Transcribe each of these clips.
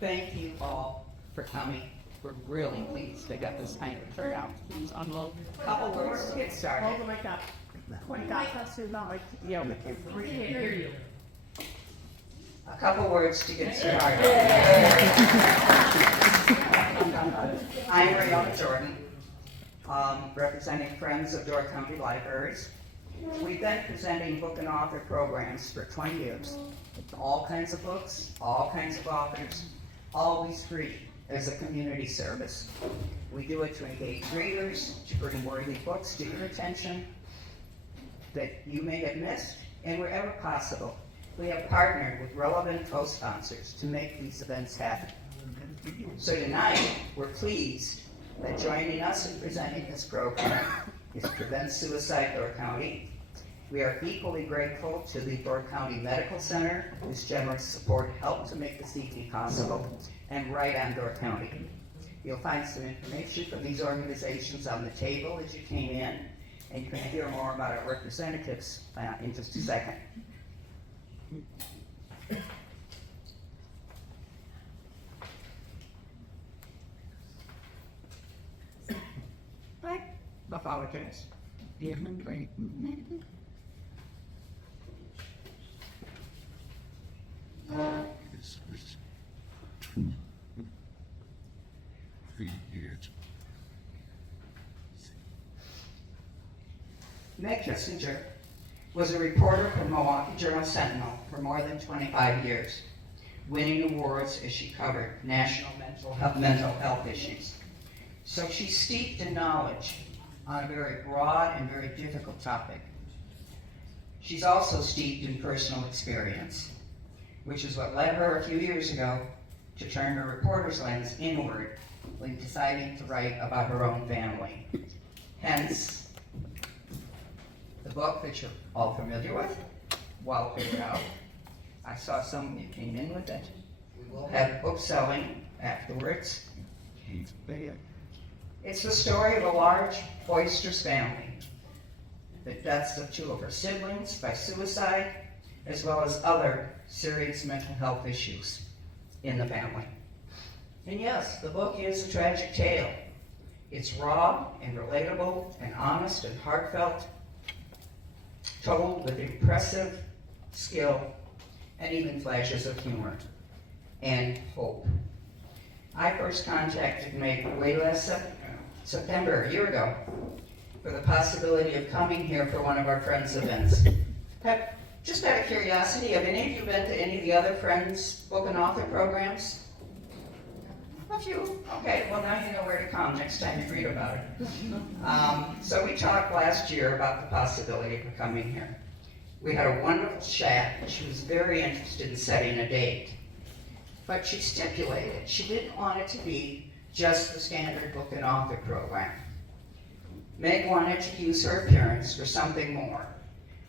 thank you all for coming. We're really pleased to get this kind of turnout. Please unload a couple words to get started. Hold the mic up. When God comes to the mic, yeah, we can't hear you. A couple words to get started. I'm Rayona Jordan, representing Friends of Door County Libraries. We've been presenting book and author programs for 20 years. All kinds of books, all kinds of authors, always free as a community service. We do it to engage readers, to bring worthy books to your attention that you may have missed, and wherever possible, we have partnered with relevant co-sponsors to make these events happen. So tonight, we're pleased that joining us in presenting this program is Prevent Suicide Door County. We are equally grateful to the Door County Medical Center, whose generous support helped to make this evening possible, and Right on Door County. You'll find some information from these organizations on the table as you came in, and you can hear more about our representatives in just a second. I apologize. Meg Kissinger was a reporter for the Milwaukee Journal Sentinel for more than 25 years, winning awards as she covered national mental health issues. So she's steeped in knowledge on a very broad and very difficult topic. She's also steeped in personal experience, which is what led her a few years ago to turn her reporter's lens inward when deciding to write about her own family. Hence, the book that you're all familiar with, Well Figured Out. I saw some of you came in with it. We will have book selling afterwards. It's the story of a large, boisterous family. The deaths of two of her siblings by suicide, as well as other serious mental health issues in the family. And yes, the book is a tragic tale. It's raw and relatable and honest and heartfelt, told with impressive skill and even flashes of humor and hope. I first contacted Meg way last September, a year ago, for the possibility of coming here for one of our Friends events. Just out of curiosity, have any of you been to any of the other Friends book and author programs? A few? Okay, well now you know where to come next time you read about it. So we talked last year about the possibility of her coming here. We had a wonderful chat, and she was very interested in setting a date. But she stipulated she didn't want it to be just the standard book and author program. Meg wanted to use her appearance for something more,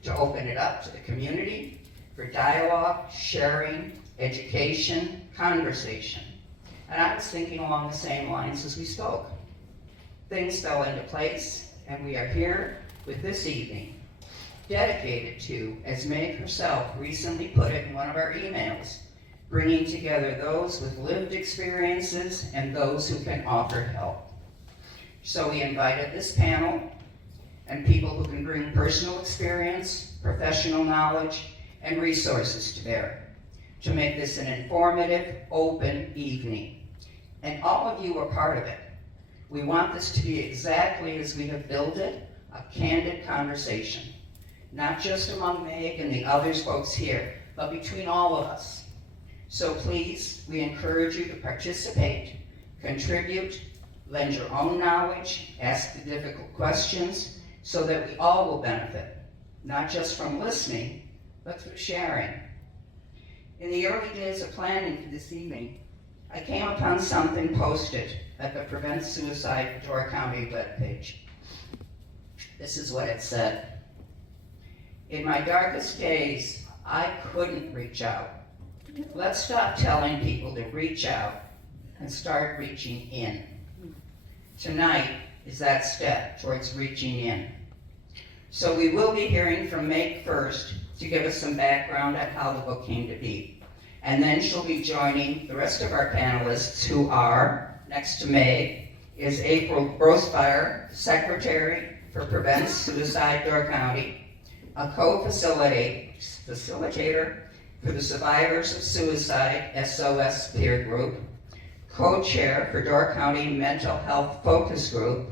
to open it up to the community for dialogue, sharing, education, conversation. And I was thinking along the same lines as we spoke. Things fell into place, and we are here with this evening, dedicated to, as Meg herself recently put it in one of our emails, bringing together those with lived experiences and those who can offer help. So we invited this panel and people who can bring personal experience, professional knowledge, and resources to bear to make this an informative, open evening. And all of you are part of it. We want this to be exactly as we have built it, a candid conversation, not just among Meg and the other folks here, but between all of us. So please, we encourage you to participate, contribute, lend your own knowledge, ask the difficult questions, so that we all will benefit, not just from listening, but through sharing. In the early days of planning for this evening, I came upon something posted at the Prevent Suicide Door County webpage. This is what it said. In my darkest days, I couldn't reach out. Let's stop telling people to reach out and start reaching in. Tonight is that step towards reaching in. So we will be hearing from Meg first to give us some background on how the book came to be. And then she'll be joining the rest of our panelists who are, next to Meg, is April Grossfire, Secretary for Prevent Suicide Door County, a co-facilitator for the Survivors of Suicide SOS Peer Group, co-chair for Door County Mental Health Focus Group,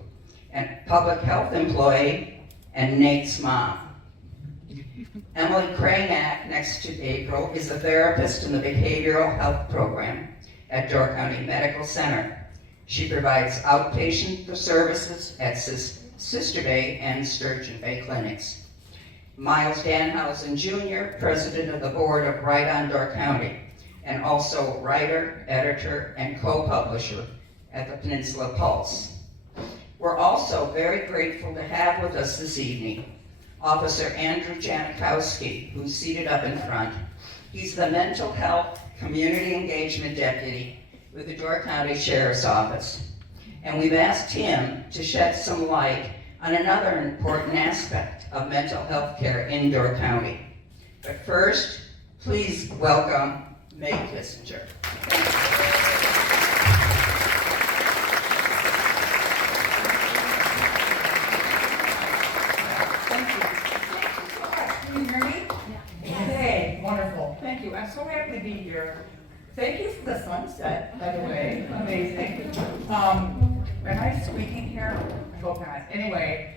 and public health employee, and Nate's mom. Emily Cranack, next to April, is a therapist in the Behavioral Health Program at Door County Medical Center. She provides outpatient services at Sister Bay and Sturgeon Bay clinics. Miles Danhausen Jr., president of the board of Right on Door County, and also writer, editor, and co-publisher at the Peninsula Pulse. We're also very grateful to have with us this evening Officer Andrew Janikowski, who's seated up in front. He's the Mental Health Community Engagement Deputy with the Door County Sheriff's Office. And we've asked him to shed some light on another important aspect of mental health care in Door County. But first, please welcome Meg Kissinger. Thank you. I'm so happy to be here. Thank you for the sunset, by the way. Amazing. Am I squeaking here? I hope not. Anyway,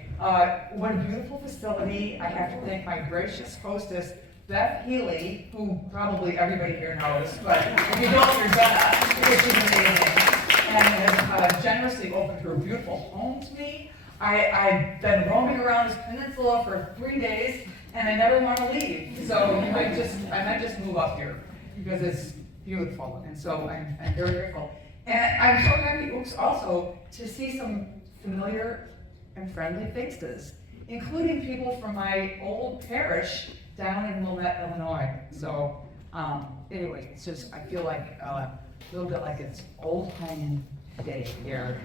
what a beautiful facility. I have to thank my gracious hostess, Beth Healy, who probably everybody here knows, but if you don't, you're gonna, because she's amazing. And has generously opened her beautiful home to me. I've been roaming around this peninsula for 3 days, and I never want to leave. So I might just move up here because it's beautiful, and so I'm very grateful. And I'm so happy also to see some familiar and friendly faces, including people from my old parish down in Wilmette, Illinois. So anyway, it's just, I feel like a little bit like it's old time day here.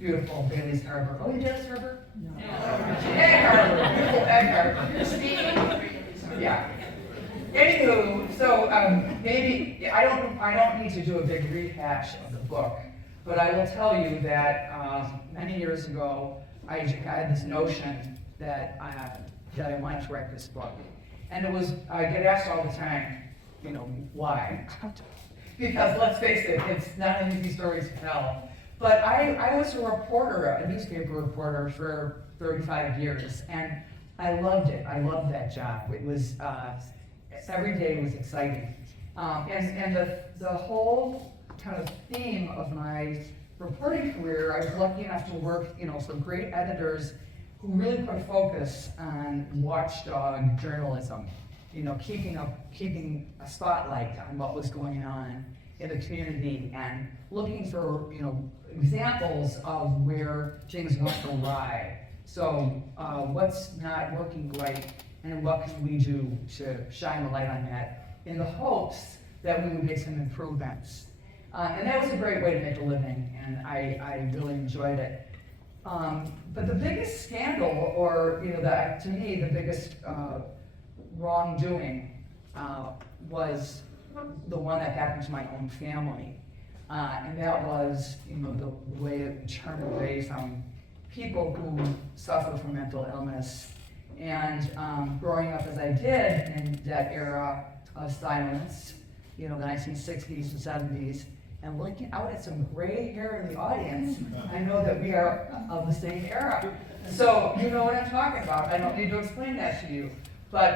Beautiful Bailey's Harbor. Oh, you did this harbor? No. Egg Harbor, beautiful Egg Harbor. Yeah. Anywho, so maybe I don't need to do a big rehash of the book, but I will tell you that many years ago I had this notion that I wanted to write this book, and it was I get asked all the time, why? Because let's face it, it's not an easy story to tell. But I was a reporter, a newspaper reporter for 35 years, and I loved it. I loved that job. It was, every day was exciting. And the whole kind of theme of my reporting career, I was lucky enough to work, for great editors who really put focus on watchdog journalism, keeping a spotlight on what was going on in the community and looking for, examples of where things went awry. So what's not working right, and what can we do to shine a light on that in the hopes that we would make some improvements. And that was a great way to make a living, and I really enjoyed it. But the biggest scandal, or to me, the biggest wrongdoing was the one that happened to my own family. And that was, the way that we turned away from people who suffer from mental illness. And growing up as I did in that era of silence, the 1960s and 70s, and looking out at some gray hair in the audience, I know that we are of the same era. So you know what I'm talking about. I don't need to explain that to you. But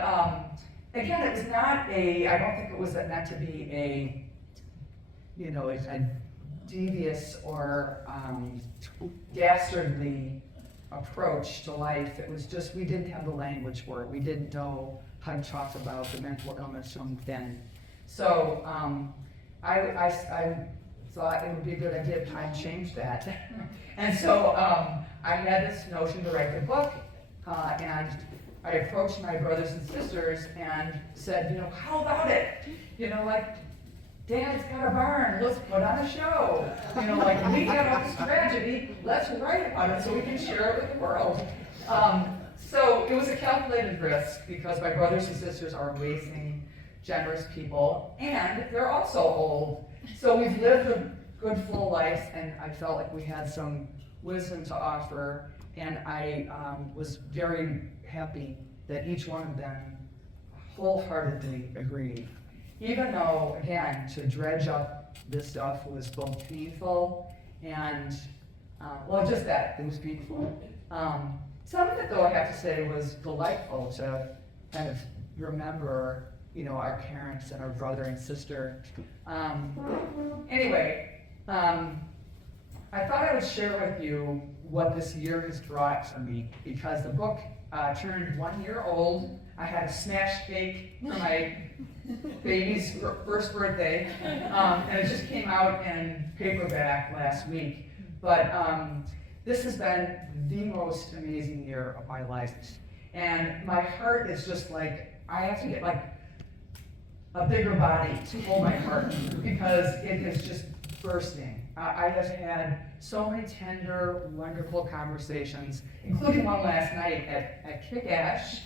again, it was not I don't think it was meant to be a devious or dastardly approach to life. It was just, we didn't have the language for it. We didn't know how to talk about the mental illness from then. So I thought it would be a good idea to try and change that. And so I had this notion to write the book, and I approached my brothers and sisters and said, how about it? Dad's got a barn, let's put on a show. We got all this tragedy, let's write about it so we can share it with the world. So it was a calculated risk because my brothers and sisters are amazing, generous people, and they're also old. So we've lived a good full life, and I felt like we had some wisdom to offer, and I was very happy that each one of them wholeheartedly agreed. Even though, again, to dredge up this stuff was both painful and, well, just that, it was painful. Some of it, though, I have to say, was delightful to kind of remember, you know, our parents and our brother and sister. Anyway, I thought I would share with you what this year has brought for me, because the book turned 1 year old. I had a smash cake for my baby's first birthday, and it just came out in paperback last week. But this has been the most amazing year of my life. And my heart is just like, I have to get like a bigger body to hold my heart, because it is just bursting. I have had so many tender, wonderful conversations, including one last night at Kick-Ash,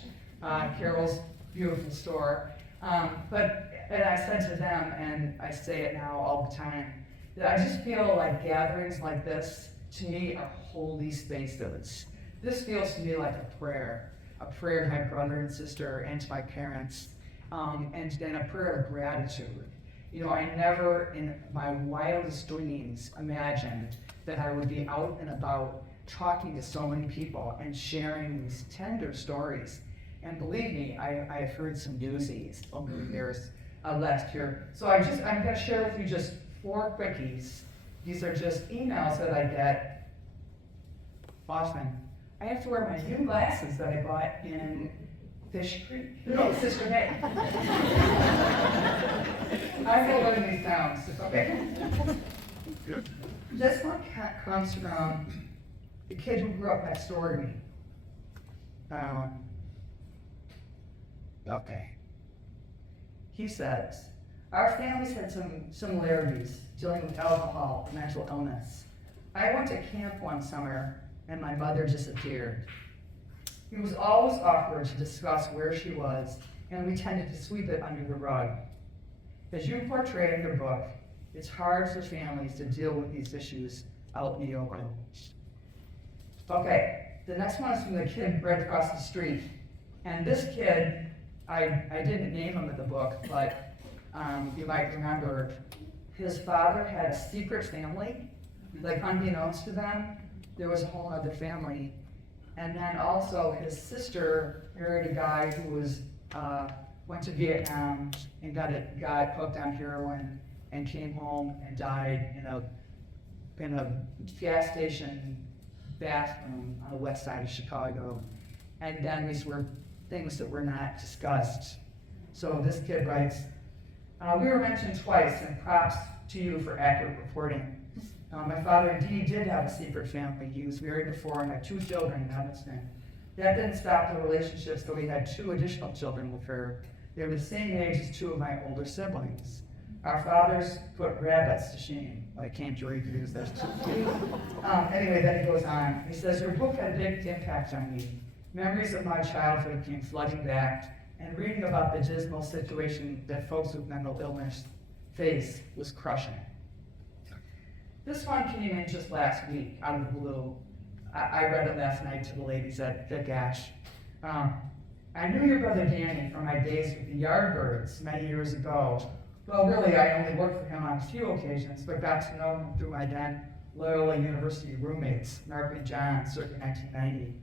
Carol's beautiful store. And I said to them, and I say it now all the time, that I just feel like gatherings like this, to me, are holy spaces. This feels to me like a prayer to my brother and sister and to my parents, and then a prayer of gratitude. You know, I never in my wildest dreams imagined that I would be out and about talking to so many people and sharing these tender stories. And believe me, I have heard some doozies over the years last year. So I'm gonna share with you just 4 quickies. These are just emails that I get often. I have to wear my new glasses that I bought in Fish Creek. No, Sister Bay. I know what these sounds. It's okay. Good. This one comes from the kid who grew up next door to me. Okay. He says, our families had some similarities dealing with alcohol and mental illness. I went to camp one summer and my mother disappeared. It was always awkward to discuss where she was, and we tended to sweep it under the rug. As you portray in your book, it's hard for families to deal with these issues out in the open. Okay, the next one is from the kid right across the street. And this kid, I didn't name him in the book, but you might remember, his father had a secret family, like unbeknownst to them, there was a whole other family. And then also his sister married a guy who was, went to Vietnam and got hooked on heroin and came home and died in a gas station bathroom on the west side of Chicago. And then these were things that were not discussed. So this kid writes, we were mentioned twice, and props to you for accurate reporting. My father indeed did have a secret family. He was married before and had 2 children in Evanston. That didn't stop the relationships, though he had 2 additional children with her. They were the same age as 2 of my older siblings. Our fathers put rabbits to shame. I came to reproduce those 2. Anyway, then he goes on. He says, your book had a big impact on me. Memories of my childhood came flooding back, and reading about the dismal situation that folks with mental illness face was crushing. This one came in just last week, out of the blue. I read it last night to the ladies at Kick-Ash. I knew your brother Danny from my days with the Yardbirds many years ago. Well, really, I only worked for him on a few occasions, but got to know him through my then Loyola University roommates, Mark and John, circa 1990.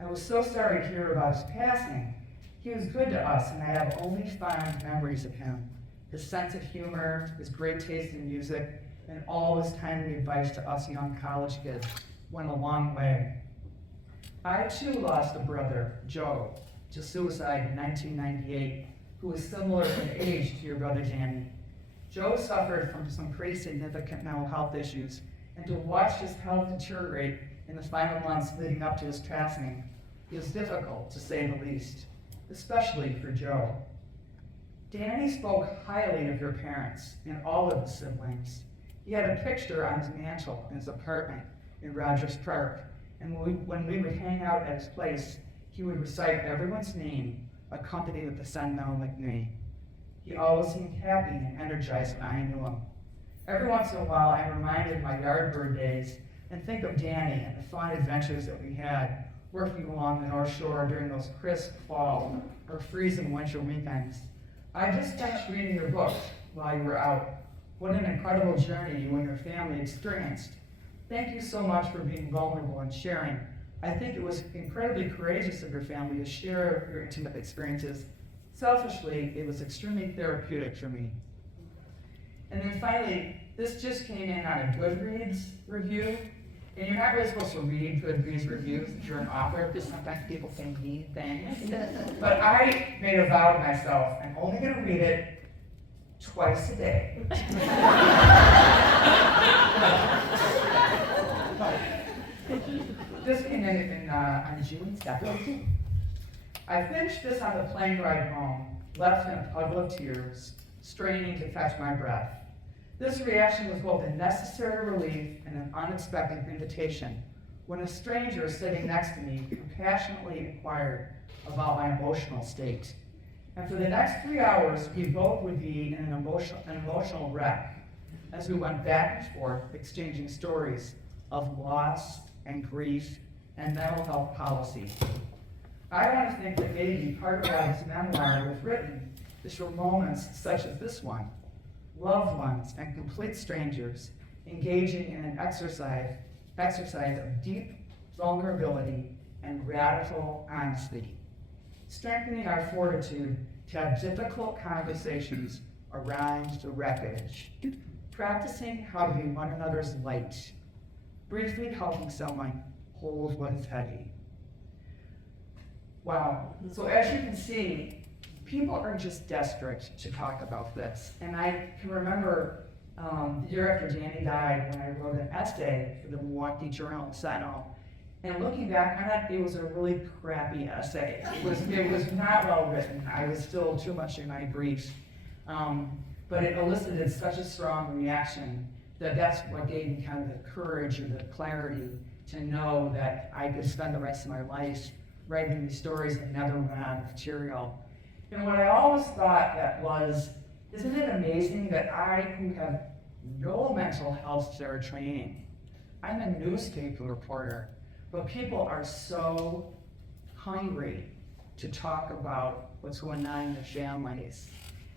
I was so sorry to hear about his passing. He was good to us, and I have only fond memories of him. His sense of humor, his great taste in music, and all his timely advice to us young college kids went a long way. I too lost a brother, Joe, to suicide in 1998, who was similar in age to your brother Danny. Joe suffered from some pretty significant mental health issues, and to watch his health deteriorate in the final months leading up to his passing is difficult, to say the least, especially for Joe. Danny spoke highly of your parents and all of his siblings. He had a picture on his mantle in his apartment in Rogers Park, and when we would hang out at his place, he would recite everyone's name, accompanied with the sentimental nickname. He always seemed happy and energized when I knew him. Every once in a while, I'm reminded of my Yardbird days and think of Danny and the fun adventures that we had working along the North Shore during those crisp fall or freezing winter weekends. I just finished reading your book while you were out. What an incredible journey you and your family experienced. Thank you so much for being vulnerable and sharing. I think it was incredibly courageous of your family to share your intimate experiences. Selfishly, it was extremely therapeutic for me. And then finally, this just came in on a Goodreads review. And you're not really supposed to read Goodreads reviews if you're an author, because sometimes people say mean things. But I made a vow to myself, I'm only gonna read it twice a day. This came in on June 2nd. I finished this on the plane ride home, left in a puddle of tears, straining to catch my breath. This reaction was both a necessary relief and an unexpected invitation when a stranger sitting next to me compassionately inquired about my emotional state. And for the next 3 hours, we both would be in an emotional wreck as we went back and forth exchanging stories of loss and grief and mental health policy. I want to think that maybe part of why this memoir was written is for moments such as this one, loved ones and complete strangers engaging in an exercise of deep vulnerability and radical honesty, strengthening our fortitude to have difficult conversations around the wreckage, practicing how to be one another's light, briefly helping someone hold what is heavy. Wow. So as you can see, people are just desperate to talk about this. And I can remember the year after Danny died when I wrote an essay for the Milwaukee Journal Sentinel. And looking back on it, it was a really crappy essay. It was not well written. I was still too much in my grief. But it elicited such a strong reaction that that's what gave me kind of the courage and the clarity to know that I could spend the rest of my life writing these stories and never run out of material. And what I always thought that was, isn't it amazing that I, who have no mental health care training, I'm a newspaper reporter, but people are so hungry to talk about what's going on in their families.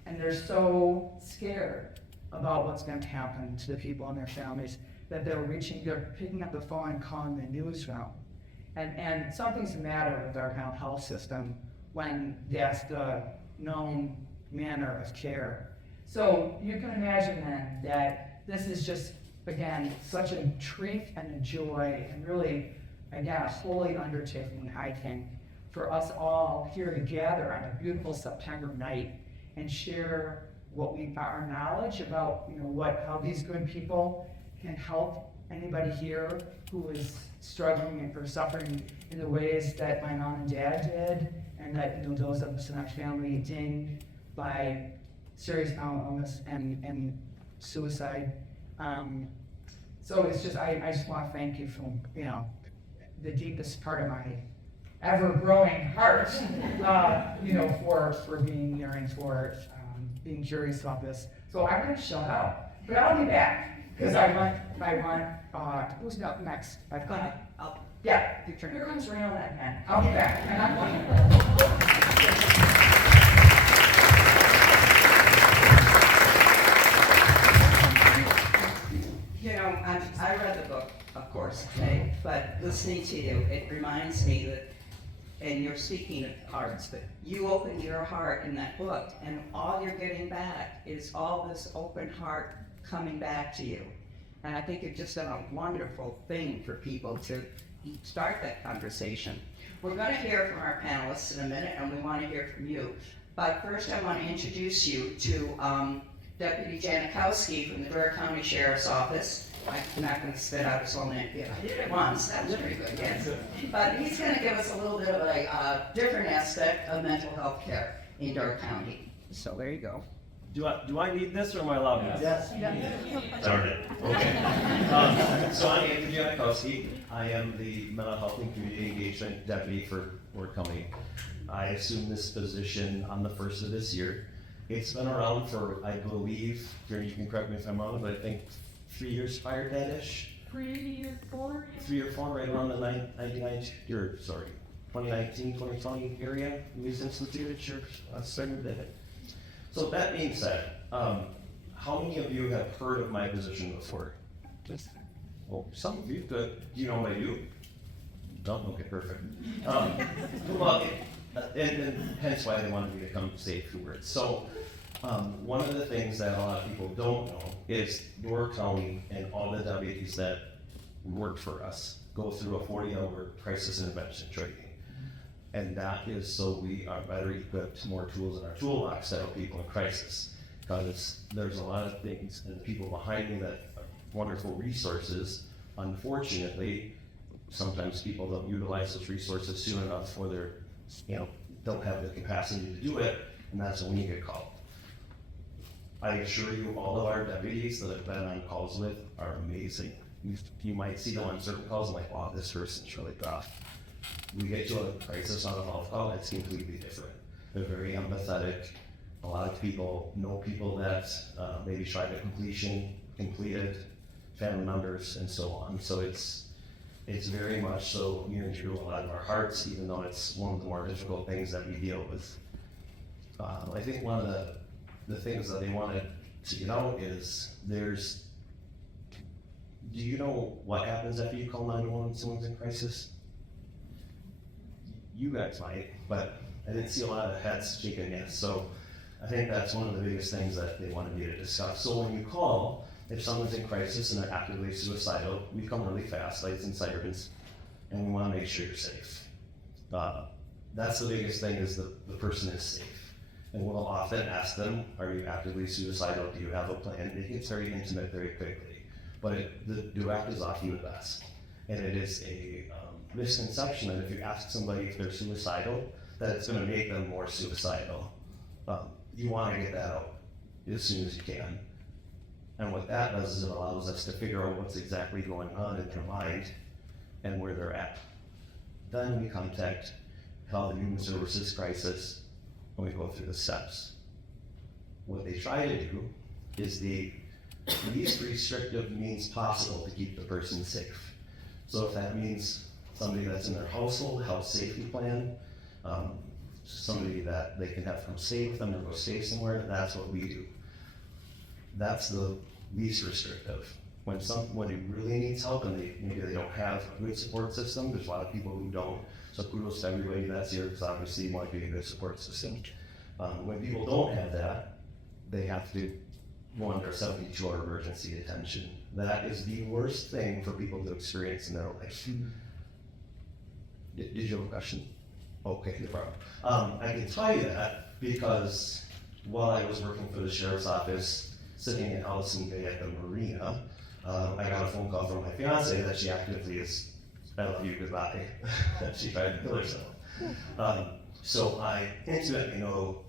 And they're so scared about what's going to happen to the people in their families that they're picking up the phone and calling the newsroom. And something's the matter with our mental health system when that's the known manner of care. So you can imagine then that this is just, again, such a treat and a joy and really, again, a holy undertaking, I think, for us all here to gather on a beautiful September night and share our knowledge about, how these good people can help anybody here who is struggling or suffering in the ways that my mom and dad did, and that those of us in our family dinged by serious mental illness and suicide. So it's just, I just want to thank you from, the deepest part of my ever-growing heart, for being here and for being curious about this. So I'm going to shut up, but I'll be back because I want. Who's up next? I've got. Yeah. Here comes Reno again. I'll be back, and I'm going. I read the book, of course, okay, but listening to you, it reminds me that, and you're speaking of hearts, but you opened your heart in that book, and all you're getting back is all this open heart coming back to you. And I think it's just a wonderful thing for people to start that conversation. We're going to hear from our panelists in a minute, and we want to hear from you. But first, I want to introduce you to Deputy Janikowski from the Door County Sheriff's Office. I'm not going to spit out his whole name. Yeah, I did it once. That was pretty good, yes. But he's going to give us a little bit of a different aspect of mental health care in Door County. So there you go. Do I need this, or am I allowed to? Yes. Darn it. Okay. So I'm Anthony Janikowski. I am the Mental Health and Community Engagement Deputy for Door County. I assumed this position on the 1st of this year. It's been around for, I believe, here you can correct me if I'm wrong, but I think 3 years prior to that-ish. 3 or 4? 3 or 4, right around the 2019, 2020 area. News Institute, sure, started that. So that being said, how many of you have heard of my position before? Well, some of you, do you know what I do? Don't? Okay, perfect. Well, and hence why they wanted me to come say a few words. So, one of the things that a lot of people don't know is your county and all the deputies that work for us go through a 40-hour crisis intervention training. And that is so we are better equipped, more tools in our toolbox to help people in crisis. Because there's a lot of things and people behind me that are wonderful resources. Unfortunately, sometimes people don't utilize those resources soon enough, or they're, don't have the capacity to do it, and that's when you get called. I assure you, all of our deputies that I've been on calls with are amazing. You might see them on certain calls and like, wow, this person's really tough. We get to a crisis on a health call, it's completely different. They're very empathetic. A lot of people know people that maybe tried to completed, family members, and so on. So it's very much so near and dear to a lot of our hearts, even though it's one of the more difficult things that we deal with. I think one of the things that they wanted to get out is do you know what happens after you call 911 when someone's in crisis? You guys might, but I didn't see a lot of heads shaking yes. So I think that's one of the biggest things that they wanted me to discuss. So when you call, if someone's in crisis and they're actively suicidal, we come really fast, lights and sirens, and we want to make sure you're safe. That's the biggest thing, is the person is safe. And we'll often ask them, are you actively suicidal? Do you have a plan? It gets very intimate very quickly, but the direct is off you the best. And it is a misconception that if you ask somebody if they're suicidal, that it's going to make them more suicidal. You want to get that out as soon as you can. And what that does is it allows us to figure out what's exactly going on in their mind and where they're at. Then we contact Health and Human Services Crisis, and we go through the steps. What they try to do is the least restrictive means possible to keep the person safe. So if that means somebody that's in their household, health safety plan, somebody that they can have come stay with them or go stay somewhere, that's what we do. That's the least restrictive. When somebody really needs help and maybe they don't have a good support system, there's a lot of people who don't. So kudos to everybody that's here, because obviously you want to be a good support system. When people don't have that, they have to go under 72-hour emergency detention. That is the worst thing for people to experience in their life. Did you have a question? Okay, no problem. I can tell you that because while I was working for the sheriff's office, sitting in Allison Bay at the marina, I got a phone call from my fiance that she actively is, I love you, goodbye, that she tried to kill herself. So I intimately know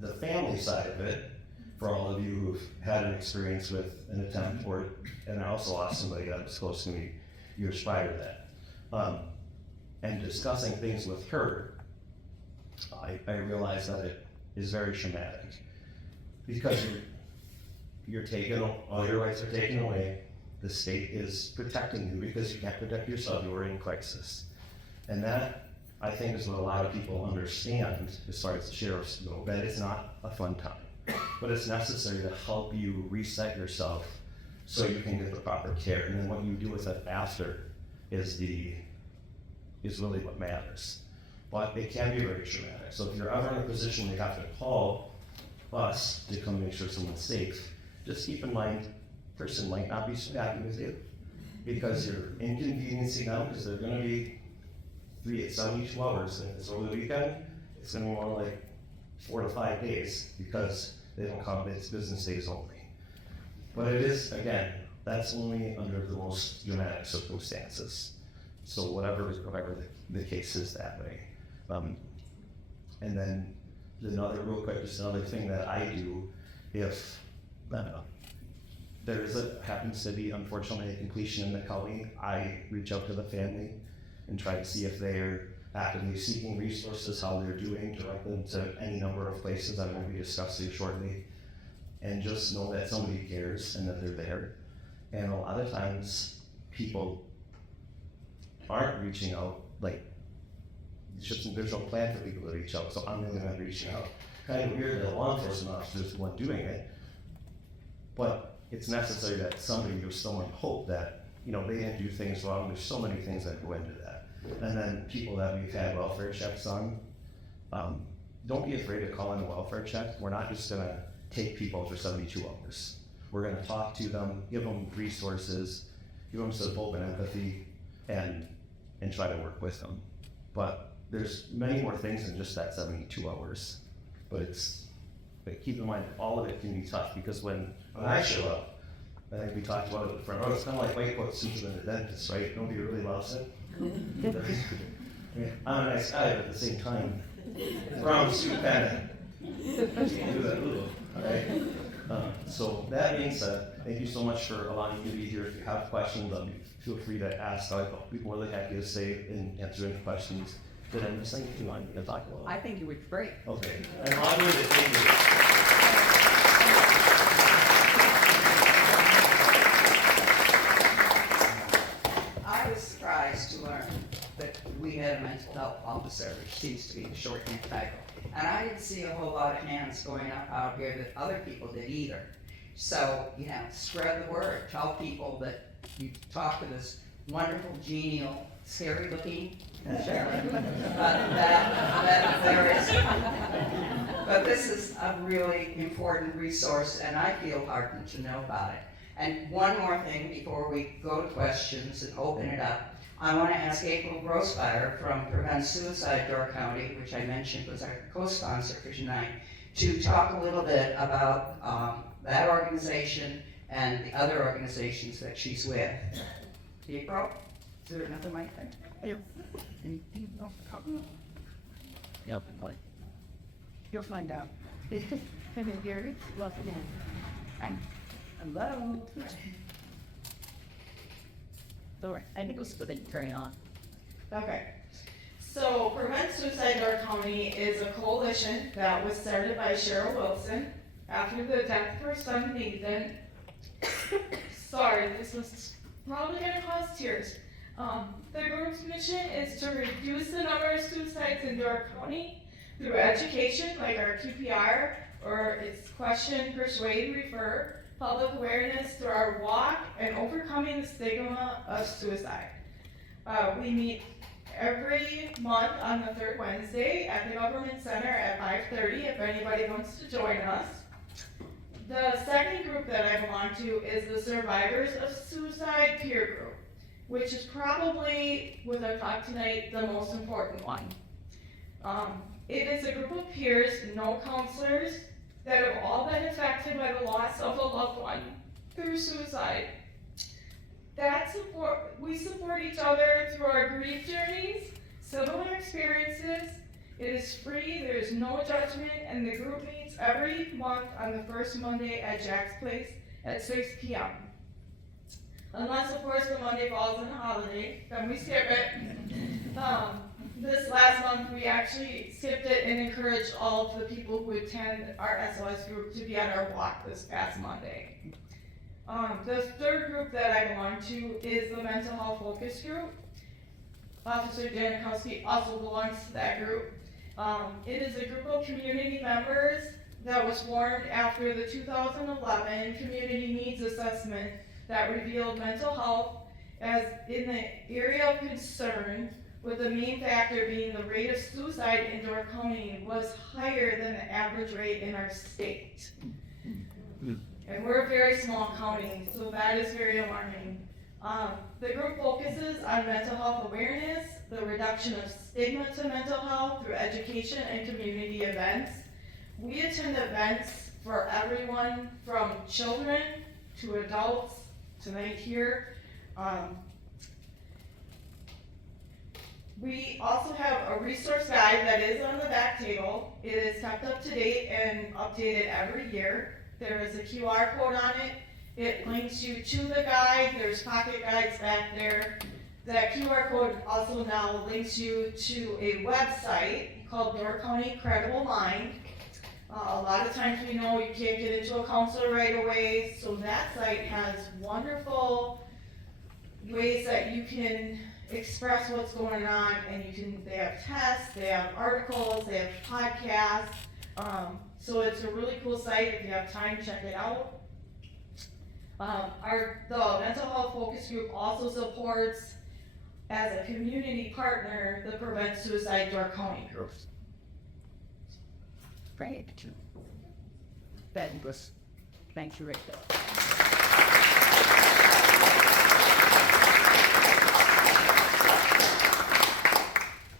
the family side of it, for all of you who've had an experience with an attempt, and I also lost somebody that was close to me years prior to that. And discussing things with her, I realized that it is very traumatic, because you're taken, all your rights are taken away. The state is protecting you because you can't protect yourself. You are in crisis. And that, I think, is what a lot of people understand as far as the sheriffs go, that it's not a fun time, but it's necessary to help you reset yourself so you can get the proper care. And then what you do with it after is really what matters. But it can be very traumatic. So if you're ever in a position where you have to call us to come make sure someone's safe, just keep in mind, person might not be so happy with you, because you're inconveniencing them, because they're going to be 72 hours, and if it's over the weekend, it's going to be more like 4 to 5 days, because they don't come, it's business days only. But it is, again, that's only under the most dramatic circumstances. So whatever the case is that way. And then just another thing that I do, if happens to be unfortunately a completion in the county, I reach out to the family and try to see if they're actively seeking resources, how they're doing, direct them to any number of places I'm going to be discussing shortly. And just know that somebody cares and that they're there. And a lot of times people aren't reaching out, like, there's no plan for people to reach out, so I'm really not reaching out. Kind of weird that law enforcement officers are the one doing it, but it's necessary that somebody gives someone hope that, you know, they didn't do things wrong. There's so many things that go into that. And then people that we've had welfare checks on, don't be afraid to call in a welfare check. We're not just gonna take people for 72 hours. We're gonna talk to them, give them resources, give them some hope and empathy, and try to work with them. But there's many more things than just that 72 hours. But keep in mind, all of it can be tough, because when I show up, I think we talked about it in the front row, it's kind of like white coat suits and the dentist, right? Nobody really loves it. I'm a nice guy, but at the same time, brown suit kind of do that little, right? So that being said, thank you so much for allowing me to be here. If you have questions, feel free to ask. I'll be more than happy to say and answer any questions. Did I miss anything you wanted me to talk about? I think you were great. Okay. And I'll do it. Thank you. I was surprised to learn that we had a mental health officer, which seems to be the shortening title. And I didn't see a whole lot of hands going up out here that other people did either. So, you know, spread the word. Tell people that you talked to this wonderful, genial, scary-looking Sharon, that there is. But this is a really important resource, and I feel heartened to know about it. And one more thing before we go to questions and open it up. I want to ask April Grossfire from Prevent Suicide Door County, which I mentioned was our co-sponsor for tonight, to talk a little bit about that organization and the other organizations that she's with. April? Is there another mic there? Yep. Yep. You'll find out. Come in here. Welcome in. Hello. All right. I think it was good that you turn it on. Okay. So Prevent Suicide Door County is a coalition that was started by Cheryl Wilson after the death of her son Nathan. Sorry, this was probably gonna cause tears. The group's mission is to reduce the number of suicides in Door County through education, like our QPR, or its question, persuade, refer, public awareness through our walk, and overcoming the stigma of suicide. We meet every month on the third Wednesday at the Government Center at 5:30 if anybody wants to join us. The second group that I belong to is the Survivors of Suicide Peer Group, which is probably, with our talk tonight, the most important one. It is a group of peers, no counselors, that have all been affected by the loss of a loved one through suicide. We support each other through our grief journeys, similar experiences. It is free, there is no judgment, and the group meets every month on the first Monday at Jack's Place at 6 p.m. Unless, of course, the Monday falls on a holiday, then we skip it. This last month, we actually skipped it and encouraged all of the people who attend our SOS group to be on our walk this past Monday. The third group that I belong to is the Mental Health Focus Group. Officer Janikowski also belongs to that group. It is a group of community members that was formed after the 2011 Community Needs Assessment that revealed mental health as in the area of concern, with the main factor being the rate of suicide in Door County was higher than the average rate in our state. And we're a very small county, so that is very alarming. The group focuses on mental health awareness, the reduction of stigma to mental health through education and community events. We attend events for everyone from children to adults, tonight here. We also have a resource guide that is on the back table. It is kept up to date and updated every year. There is a QR code on it. It links you to the guide. There's pocket guides back there. that QR code also now links you to a website called Door County Credible Mind. A lot of times we know you can't get into a counselor right away, so that site has wonderful ways that you can express what's going on, and they have tests, they have articles, they have podcasts. So it's a really cool site. If you have time, check it out. The mental health focus group also supports, as a community partner, the Prevent Suicide Door County group. Great. Fabulous. Thank you, Rachel.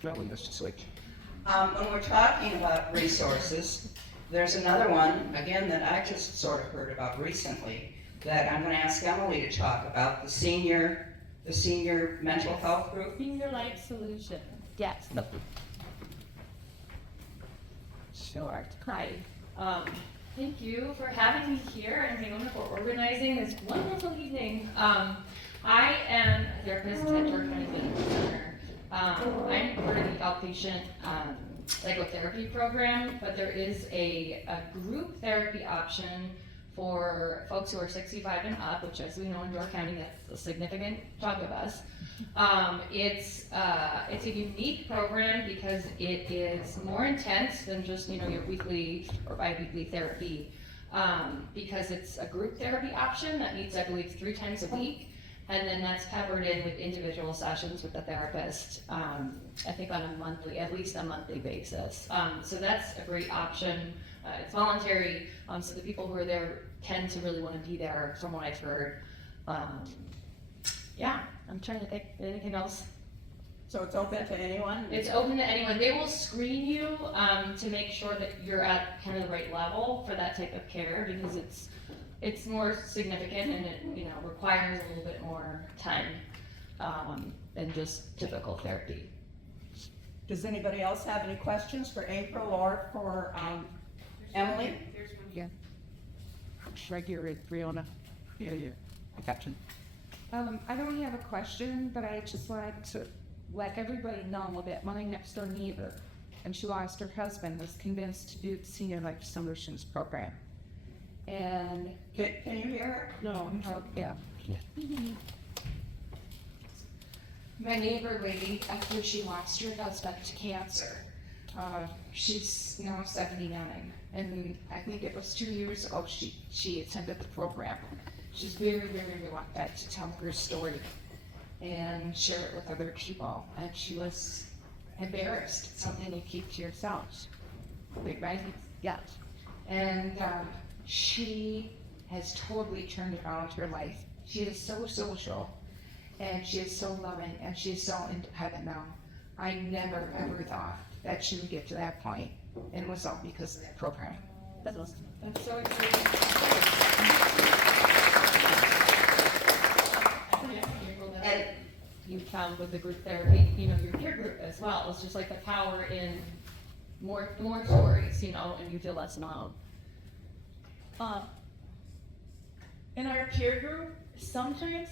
When we're talking about resources, there's another one, again, that I just sort of heard about recently, that I'm gonna ask Emily to talk about, the senior mental health group. Senior Life Solution. Yes. Sure. Hi. Thank you for having me here and thank you for organizing this wonderful evening. I am a therapist at Door County Medical Center. I'm part of the outpatient psychotherapy program, but there is a group therapy option for folks who are 65 and up, which, as we know in Door County, that's a significant chunk of us. It's a unique program because it is more intense than just your weekly or bi-weekly therapy, because it's a group therapy option that meets, I believe, 3 times a week. And then that's peppered in with individual sessions with the therapist, I think on at least a monthly basis. So that's a great option. It's voluntary, so the people who are there tend to really want to be there, from what I've heard. Yeah, I'm trying to think, anything else? So it's open to anyone? It's open to anyone. They will screen you to make sure that you're at kind of the right level for that type of care, because it's more significant and it requires a little bit more time than just typical therapy. Does anybody else have any questions for April or for Emily? Yeah. Right here, Brianna. Yeah. Caption. I don't have a question, but I just wanted to let everybody know that my next door neighbor, and she lost her husband, was convinced to do the Senior Life Solutions program. And Can you hear no, yeah. My neighbor lady, after she lost her husband to cancer, she's now 79, and I think it was 2 years ago she attended the program. She's very, very reluctant to tell her story and share it with other people, and she was embarrassed. It's something you keep to yourself, right? Yeah. And she has totally turned around her life. She is so social, and she is so loving, and she is so independent now. I never ever thought that she would get to that point, and it was all because of that program. That's so exciting. And You found with the group therapy, your peer group as well. It's just like the power in more stories, and you feel less alone. In our peer group, sometimes,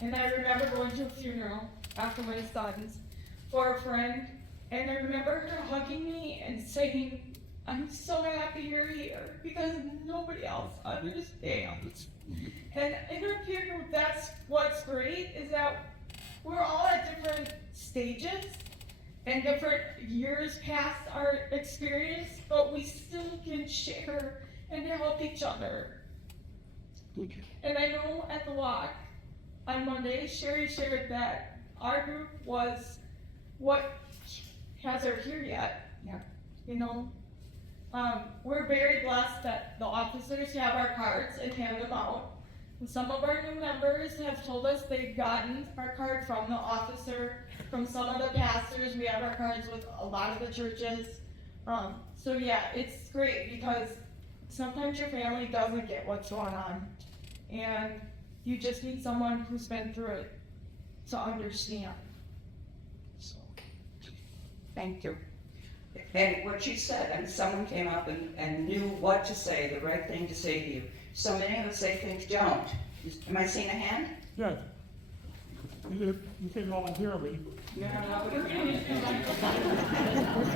and I remember going to a funeral after my son's for a friend, and I remember her hugging me and saying, "I'm so happy you're here because nobody else understands." And in our peer group, that's what's great, is that we're all at different stages and different years past our experience, but we still can share and help each other. And I know at the walk on Monday, Sherry shared that our group was what has her here yet. Yeah. We're very blessed that the officers have our cards and hand them out. And some of our new members have told us they've gotten our card from the officer, from some of the pastors. We have our cards with a lot of the churches. So yeah, it's great because sometimes your family doesn't get what's going on, and you just need someone who's been through it to understand. So, thank you. And what you said, and someone came up and knew what to say, the right thing to say to you. So many of us say things don't. Am I seeing a hand? Yeah. You can volunteer me. No,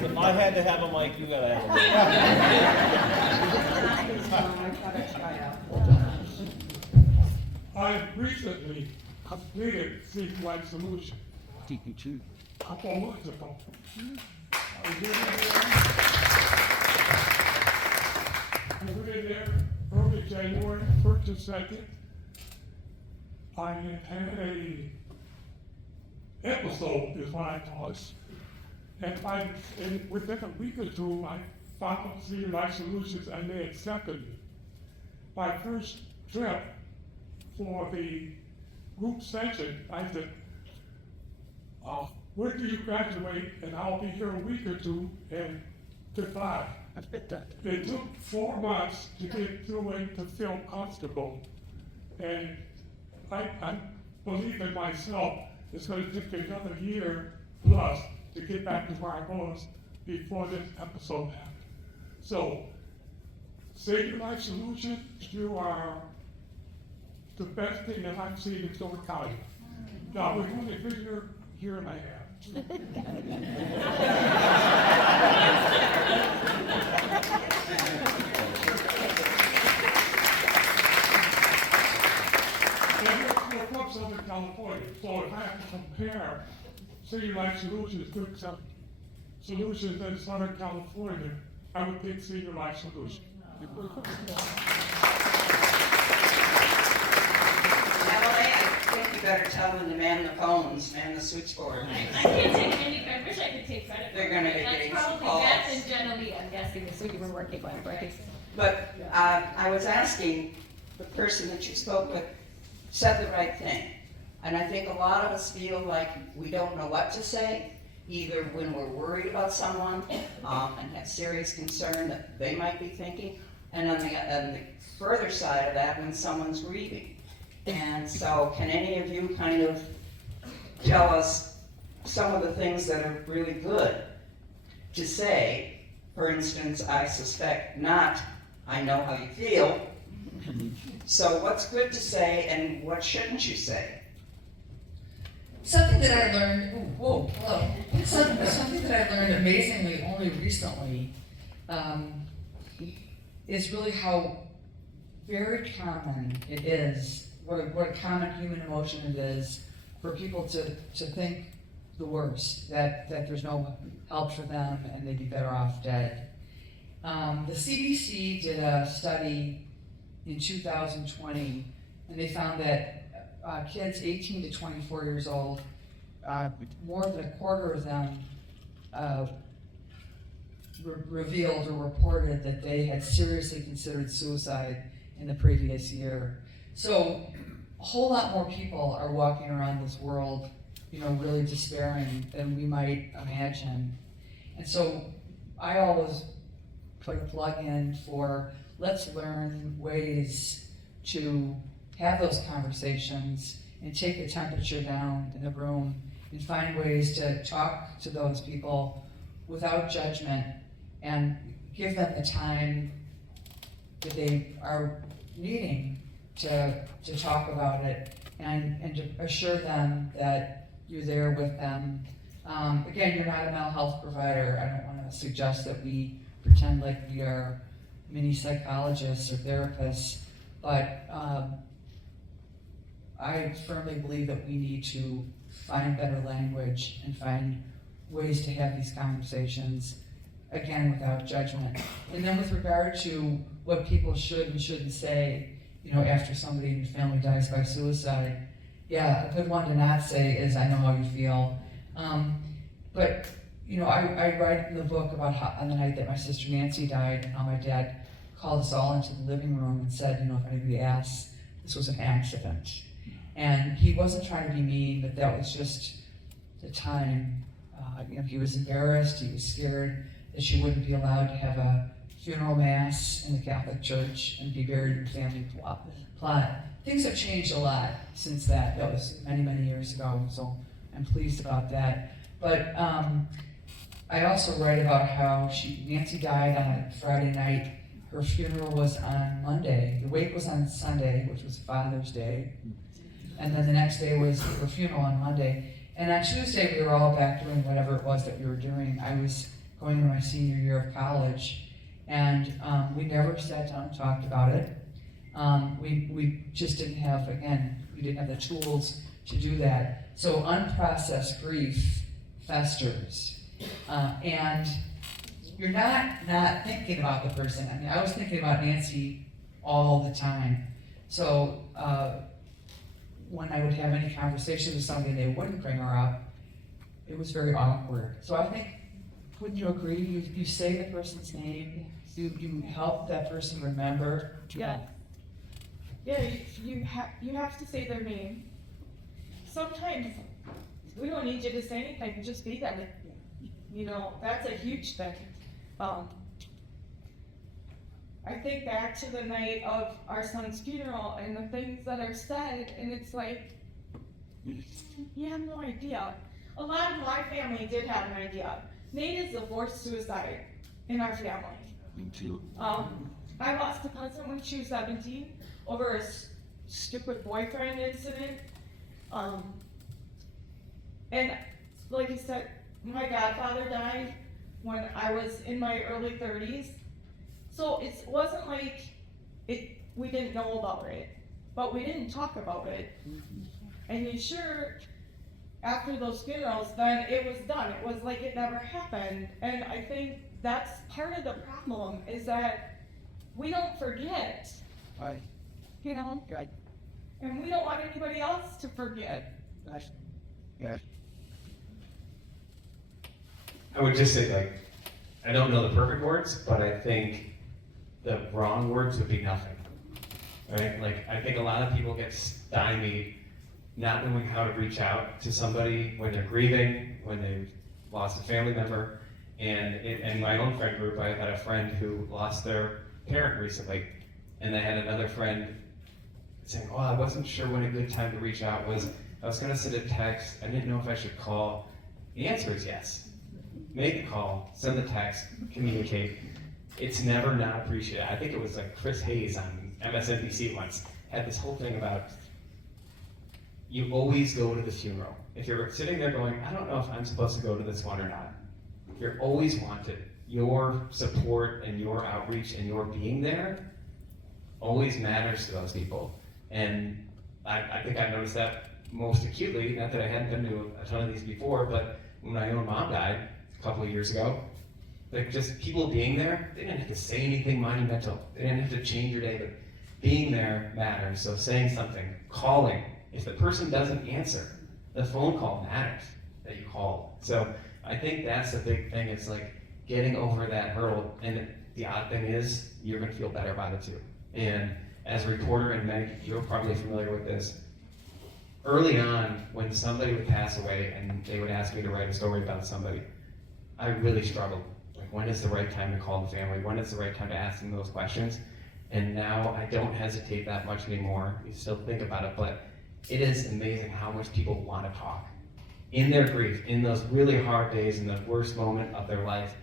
If I had to have a mic, you gotta have a mic. I gotta try out. I recently completed Statewide Solution. A couple months ago. I was in there early January, 1st and 2nd. I had a episode, is what I call it. And within a week or two, I found City Life Solutions and they accepted me. My first trip for the group session, I said, when do you graduate? And I'll be here a week or two, and goodbye. It took 4 months to get through and to feel comfortable. And I believe in myself. It's going to take another year plus to get back to where I was before this episode happened. So, Save Your Life Solutions, you are the best thing that I've seen in Silver County. Now, we're going to figure here and I have. From Southern California, so if I have to compare City Life Solutions to some solutions in Southern California, I would pick City Life Solutions. Emily, I think you better tell them to man the phones, man the switchboard. I can't take any, I wish I could take credit for it. They're gonna be getting some calls. That's probably, that's generally, I'm guessing, so you were working on it, right? But I was asking, the person that you spoke with said the right thing. And I think a lot of us feel like we don't know what to say, either when we're worried about someone and have serious concern that they might be thinking, and on the further side of that, when someone's grieving. And so can any of you kind of tell us some of the things that are really good to say? For instance, I suspect not, I know how you feel. So what's good to say and what shouldn't you say? Something that I learned, something that I learned amazingly only recently is really how very common it is, what a common human emotion it is for people to think the worst, that there's no help for them and they'd be better off dead. The CDC did a study in 2020, and they found that kids 18 to 24 years old, more than a quarter of them revealed or reported that they had seriously considered suicide in the previous year. So a whole lot more people are walking around this world, really despairing than we might imagine. And so I always put a plug in for let's learn ways to have those conversations and take the temperature down in the room and find ways to talk to those people without judgment and give them the time that they are needing to talk about it and to assure them that you're there with them. Again, you're not a mental health provider. I don't want to suggest that we pretend like we are mini psychologists or therapists, but I firmly believe that we need to find better language and find ways to have these conversations, again, without judgment. And then with regard to what people should and shouldn't say, after somebody in your family dies by suicide, yeah, a good one to not say is, I know how you feel. But I write in the book about how on the night that my sister Nancy died, and how my dad called us all into the living room and said, if anybody asks, this was an accident. And he wasn't trying to be mean, but that was just the time. He was embarrassed, he was scared that she wouldn't be allowed to have a funeral mass in the Catholic Church and be buried in the family plot. Things have changed a lot since that. That was many, many years ago, so I'm pleased about that. But I also write about how Nancy died on a Friday night. Her funeral was on Monday. The wake was on Sunday, which was Father's Day. and then the next day was the funeral on Monday. And on Tuesday, we were all back doing whatever it was that we were doing. I was going to my senior year of college, and we never sat down and talked about it. We just didn't have, again, we didn't have the tools to do that. So unprocessed grief festers. And you're not thinking about the person. I mean, I was thinking about Nancy all the time. So when I would have any conversation with somebody, they wouldn't bring her up. It was very awkward. So I think, wouldn't you agree? You say the person's name, you help that person remember. Yeah. Yeah, you have to say their name. Sometimes we don't need you to say anything, just be there. You know, that's a huge thing. I think back to the night of our son's funeral and the things that are said, and it's like, you have no idea. A lot of my family did have an idea. Nate is the fourth suicide in our family. Me too. I lost a cousin when she was 17 over a stupid boyfriend incident. And like I said, my godfather died when I was in my early 30s. So it wasn't like we didn't know about it, but we didn't talk about it. And you sure, after those funerals, then it was done. It was like it never happened. And I think that's part of the problem, is that we don't forget. Right. You know? Right. And we don't want anybody else to forget. Yeah. I would just say, like, I don't know the perfect words, but I think the wrong words would be nothing, right? Like, I think a lot of people get stymied not knowing how to reach out to somebody when they're grieving, when they've lost a family member. And in my own friend group, I had a friend who lost their parent recently, and I had another friend saying, oh, I wasn't sure when a good time to reach out was. I was gonna send a text, I didn't know if I should call. The answer is yes. Make a call, send the text, communicate. It's never not appreciated. I think it was like Chris Hayes on MSNBC once had this whole thing about you always go to the funeral. If you're sitting there going, I don't know if I'm supposed to go to this one or not, you're always wanted. Your support and your outreach and your being there always matters to those people. And I think I noticed that most acutely, not that I hadn't been to a ton of these before, but when my own mom died a couple of years ago, like just people being there, they didn't have to say anything monumental. They didn't have to change your day, but being there matters. So saying something, calling. If the person doesn't answer, the phone call matters that you called. So I think that's the big thing. It's like getting over that hurdle. And the odd thing is, you're gonna feel better about it too. And as a reporter, and Meg, you're probably familiar with this, early on, when somebody would pass away and they would ask me to write a story about somebody, I really struggled. Like, when is the right time to call the family? When is the right time to ask them those questions? And now I don't hesitate that much anymore. You still think about it, but it is amazing how much people want to talk. In their grief, in those really hard days, in the worst moment of their life,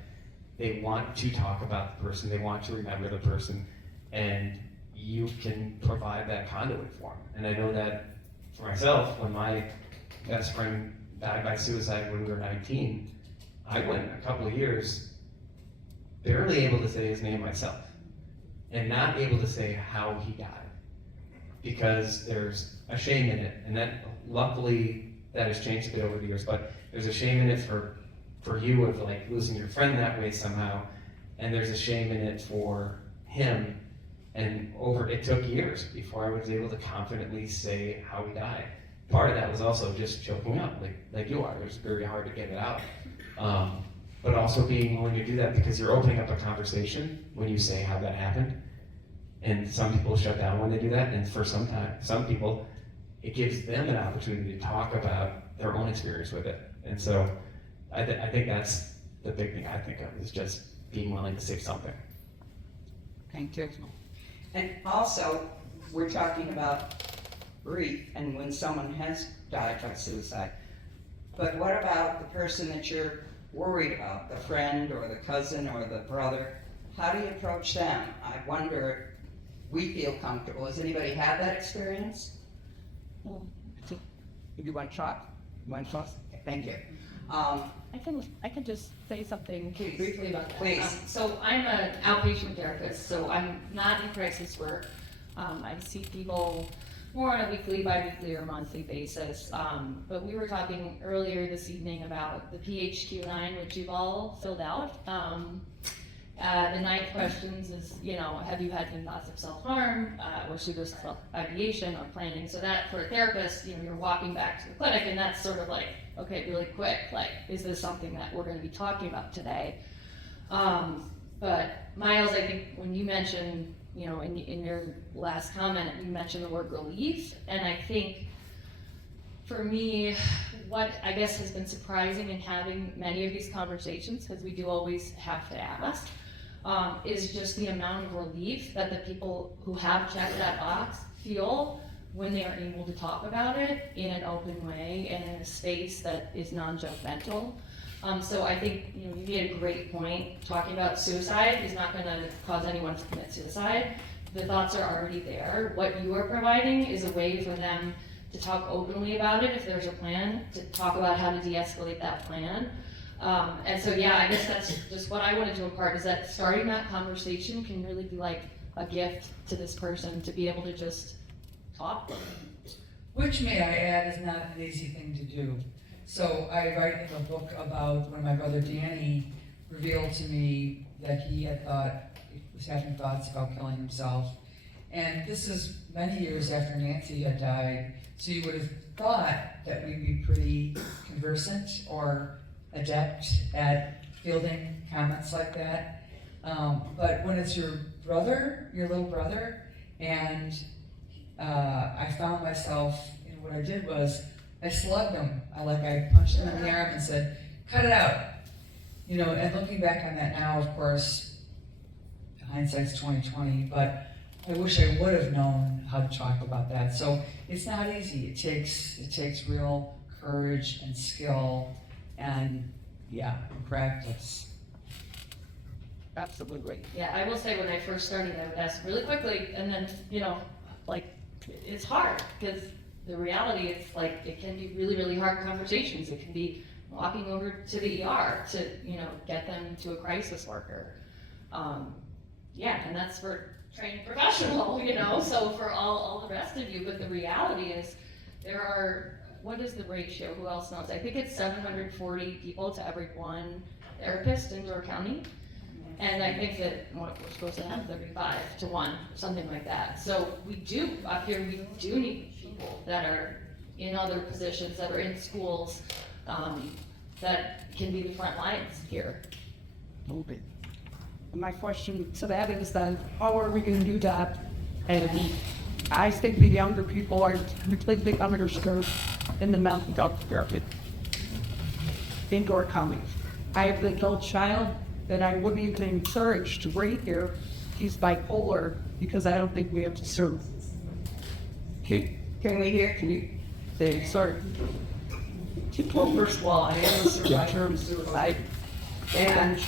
they want to talk about the person, they want to remember the person, and you can provide that conduit for them. And I know that for myself, when my best friend died by suicide when we were 19, I went a couple of years barely able to say his name myself, and not able to say how he died, because there's a shame in it. And that, luckily, that has changed a bit over the years, but there's a shame in it for you of like losing your friend that way somehow, and there's a shame in it for him. And it took years before I was able to confidently say how he died. Part of that was also just choking up, like you are. It was very hard to get it out. But also being willing to do that, because you're opening up a conversation when you say how that happened. And some people shut down when they do that, and for some people, it gives them an opportunity to talk about their own experience with it. And so I think that's the big thing I think of, is just being willing to say something. Thank you. And also, we're talking about grief and when someone has died by suicide. But what about the person that you're worried about, the friend or the cousin or the brother? How do you approach them? I wonder if we feel comfortable. Has anybody had that experience? You want to talk? You want to talk? Thank you. I can just say something Please. briefly about that. Please. So I'm an outpatient therapist, so I'm not in crisis work. I see people more on a weekly, bi-weekly, or monthly basis. But we were talking earlier this evening about the PHQ-9, which you've all filled out. The 9 questions is, have you had any thoughts of self-harm, or suicidal ideation or planning? So that, for a therapist, you're walking back to the clinic, and that's sort of like, okay, really quick, like, is this something that we're gonna be talking about today? But Miles, I think when you mentioned, in your last comment, you mentioned the word relief, and I think for me, what I guess has been surprising in having many of these conversations, because we do always have to ask, is just the amount of relief that the people who have checked that box feel when they are able to talk about it in an open way and in a space that is non-judgmental. So I think you made a great point. Talking about suicide is not going to cause anyone to commit suicide. The thoughts are already there. What you are providing is a way for them to talk openly about it if there's a plan, to talk about how to de-escalate that plan. And so, yeah, I guess that's just what I wanted to impart, is that starting that conversation can really be like a gift to this person to be able to just talk. Which, may I add, is not an easy thing to do. So I write in a book about when my brother Danny revealed to me that he was having thoughts about killing himself. And this is many years after Nancy had died, so you would have thought that we'd be pretty conversant or adept at fielding comments like that. But when it's your brother, your little brother, and I found myself, what I did was, I slugged him. I punched him in the arm and said, cut it out. And looking back on that now, of course, hindsight's 20/20, but I wish I would have known how to talk about that. So it's not easy. It takes real courage and skill and, practice. Absolutely. Yeah, I will say when I first started, I would ask really quickly, and then, it's hard, because the reality is, it can be really, really hard conversations. It can be walking over to the ER to, get them to a crisis worker. And that's for trained professional, so for all the rest of you. But the reality is, there are, what is the ratio? Who else knows? I think it's 740 people to every one therapist in Door County. And I think that we're supposed to have 35 to 1, something like that. So we do need people that are in other positions, that are in schools, that can be the front lines here. Okay. My question to that is then, how are we going to do that? And I think the younger people are completely underserved in the mental health care in Door County. I have an adult child that I wouldn't even encourage to bring here. He's bipolar, because I don't think we have to serve. Can we hear? Can you say, sorry? Well, first of all, I am a survivor of suicide, and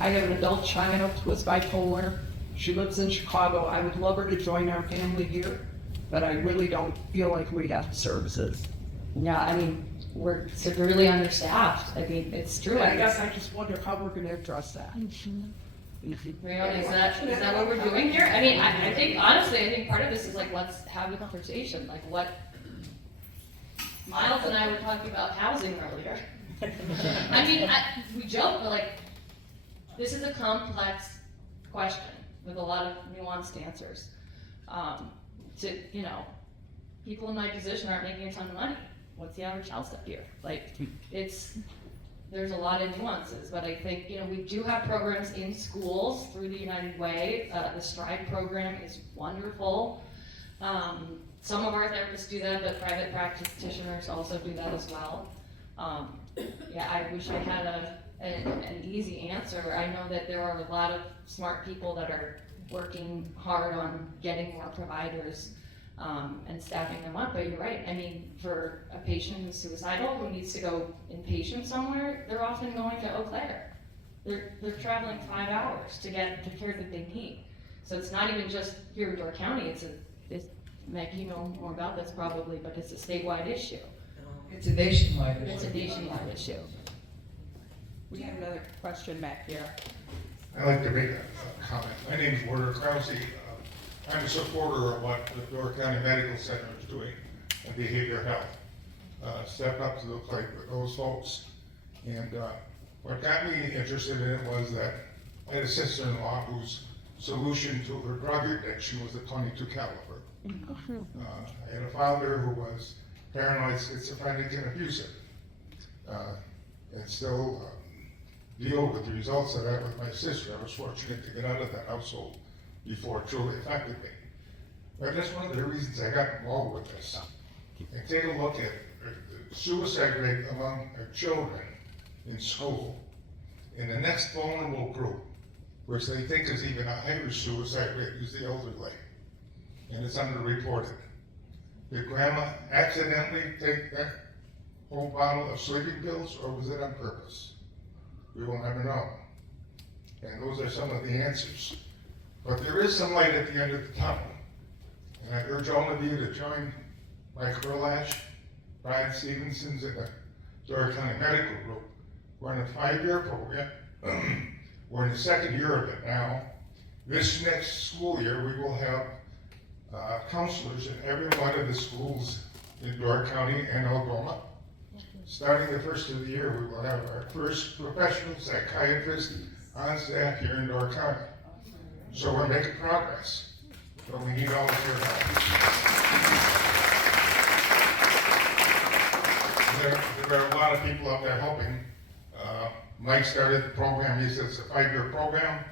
I have an adult child who is bipolar. She lives in Chicago. I would love her to join our family here, but I really don't feel like we have services. Yeah, we're severely understaffed. It's true. I guess I just wonder how we're going to address that. Really, is that what we're doing here? I think, honestly, part of this is let's have a conversation. What Miles and I were talking about housing earlier. We joke, but this is a complex question with a lot of nuanced answers. People in my position aren't making a ton of money. What's the average house up here? There's a lot of nuances, but I think, we do have programs in schools through the United Way. The STRIDE program is wonderful. Some of our therapists do that, but private practitioners also do that as well. I wish I had an easy answer. I know that there are a lot of smart people that are working hard on getting more providers and staffing them up, but you're right. For a patient who's suicidal, who needs to go inpatient somewhere, they're often going to Eau Claire. They're traveling 5 hours to get the care that they need. So it's not even just here in Door County, it's Meg, you know more about this probably, but it's a statewide issue. It's a nationwide It's a issue. nationwide issue. We have another question back here. I'd like to make a comment. My name's Warder Krause. I'm a supporter of what the Door County Medical Center is doing in behavioral health. Step up to the plate with those folks. And what got me interested in it was that I had a sister-in-law whose solution to her drug addiction was a .22 caliber. I had a father who was paranoid, schizophrenic, and abusive. And still deal with the results of that with my sister. I was fortunate to get out of that household before it truly affected me. But that's one of the reasons I got involved with this. And take a look at the suicide rate among our children in school. In the next vulnerable group, which they think is even a higher suicide rate, is the elderly. And it's underreported. Did grandma accidentally take that whole bottle of sleeping pills, or was it on purpose? We will never know. And those are some of the answers. But there is some light at the end of the tunnel. And I urge all of you to join Mike Erlash, Brian Stevenson's in the Door County Medical Group. We're in a 5-year program. We're in the 2nd year of it now. This next school year, we will have counselors in every one of the schools in Door County and Algoma. Starting the first of the year, we will have our first professional psychiatrist on staff here in Door County. So we're making progress, but we need all of your help. There are a lot of people out there helping. Mike started the program. He said it's a 5-year program.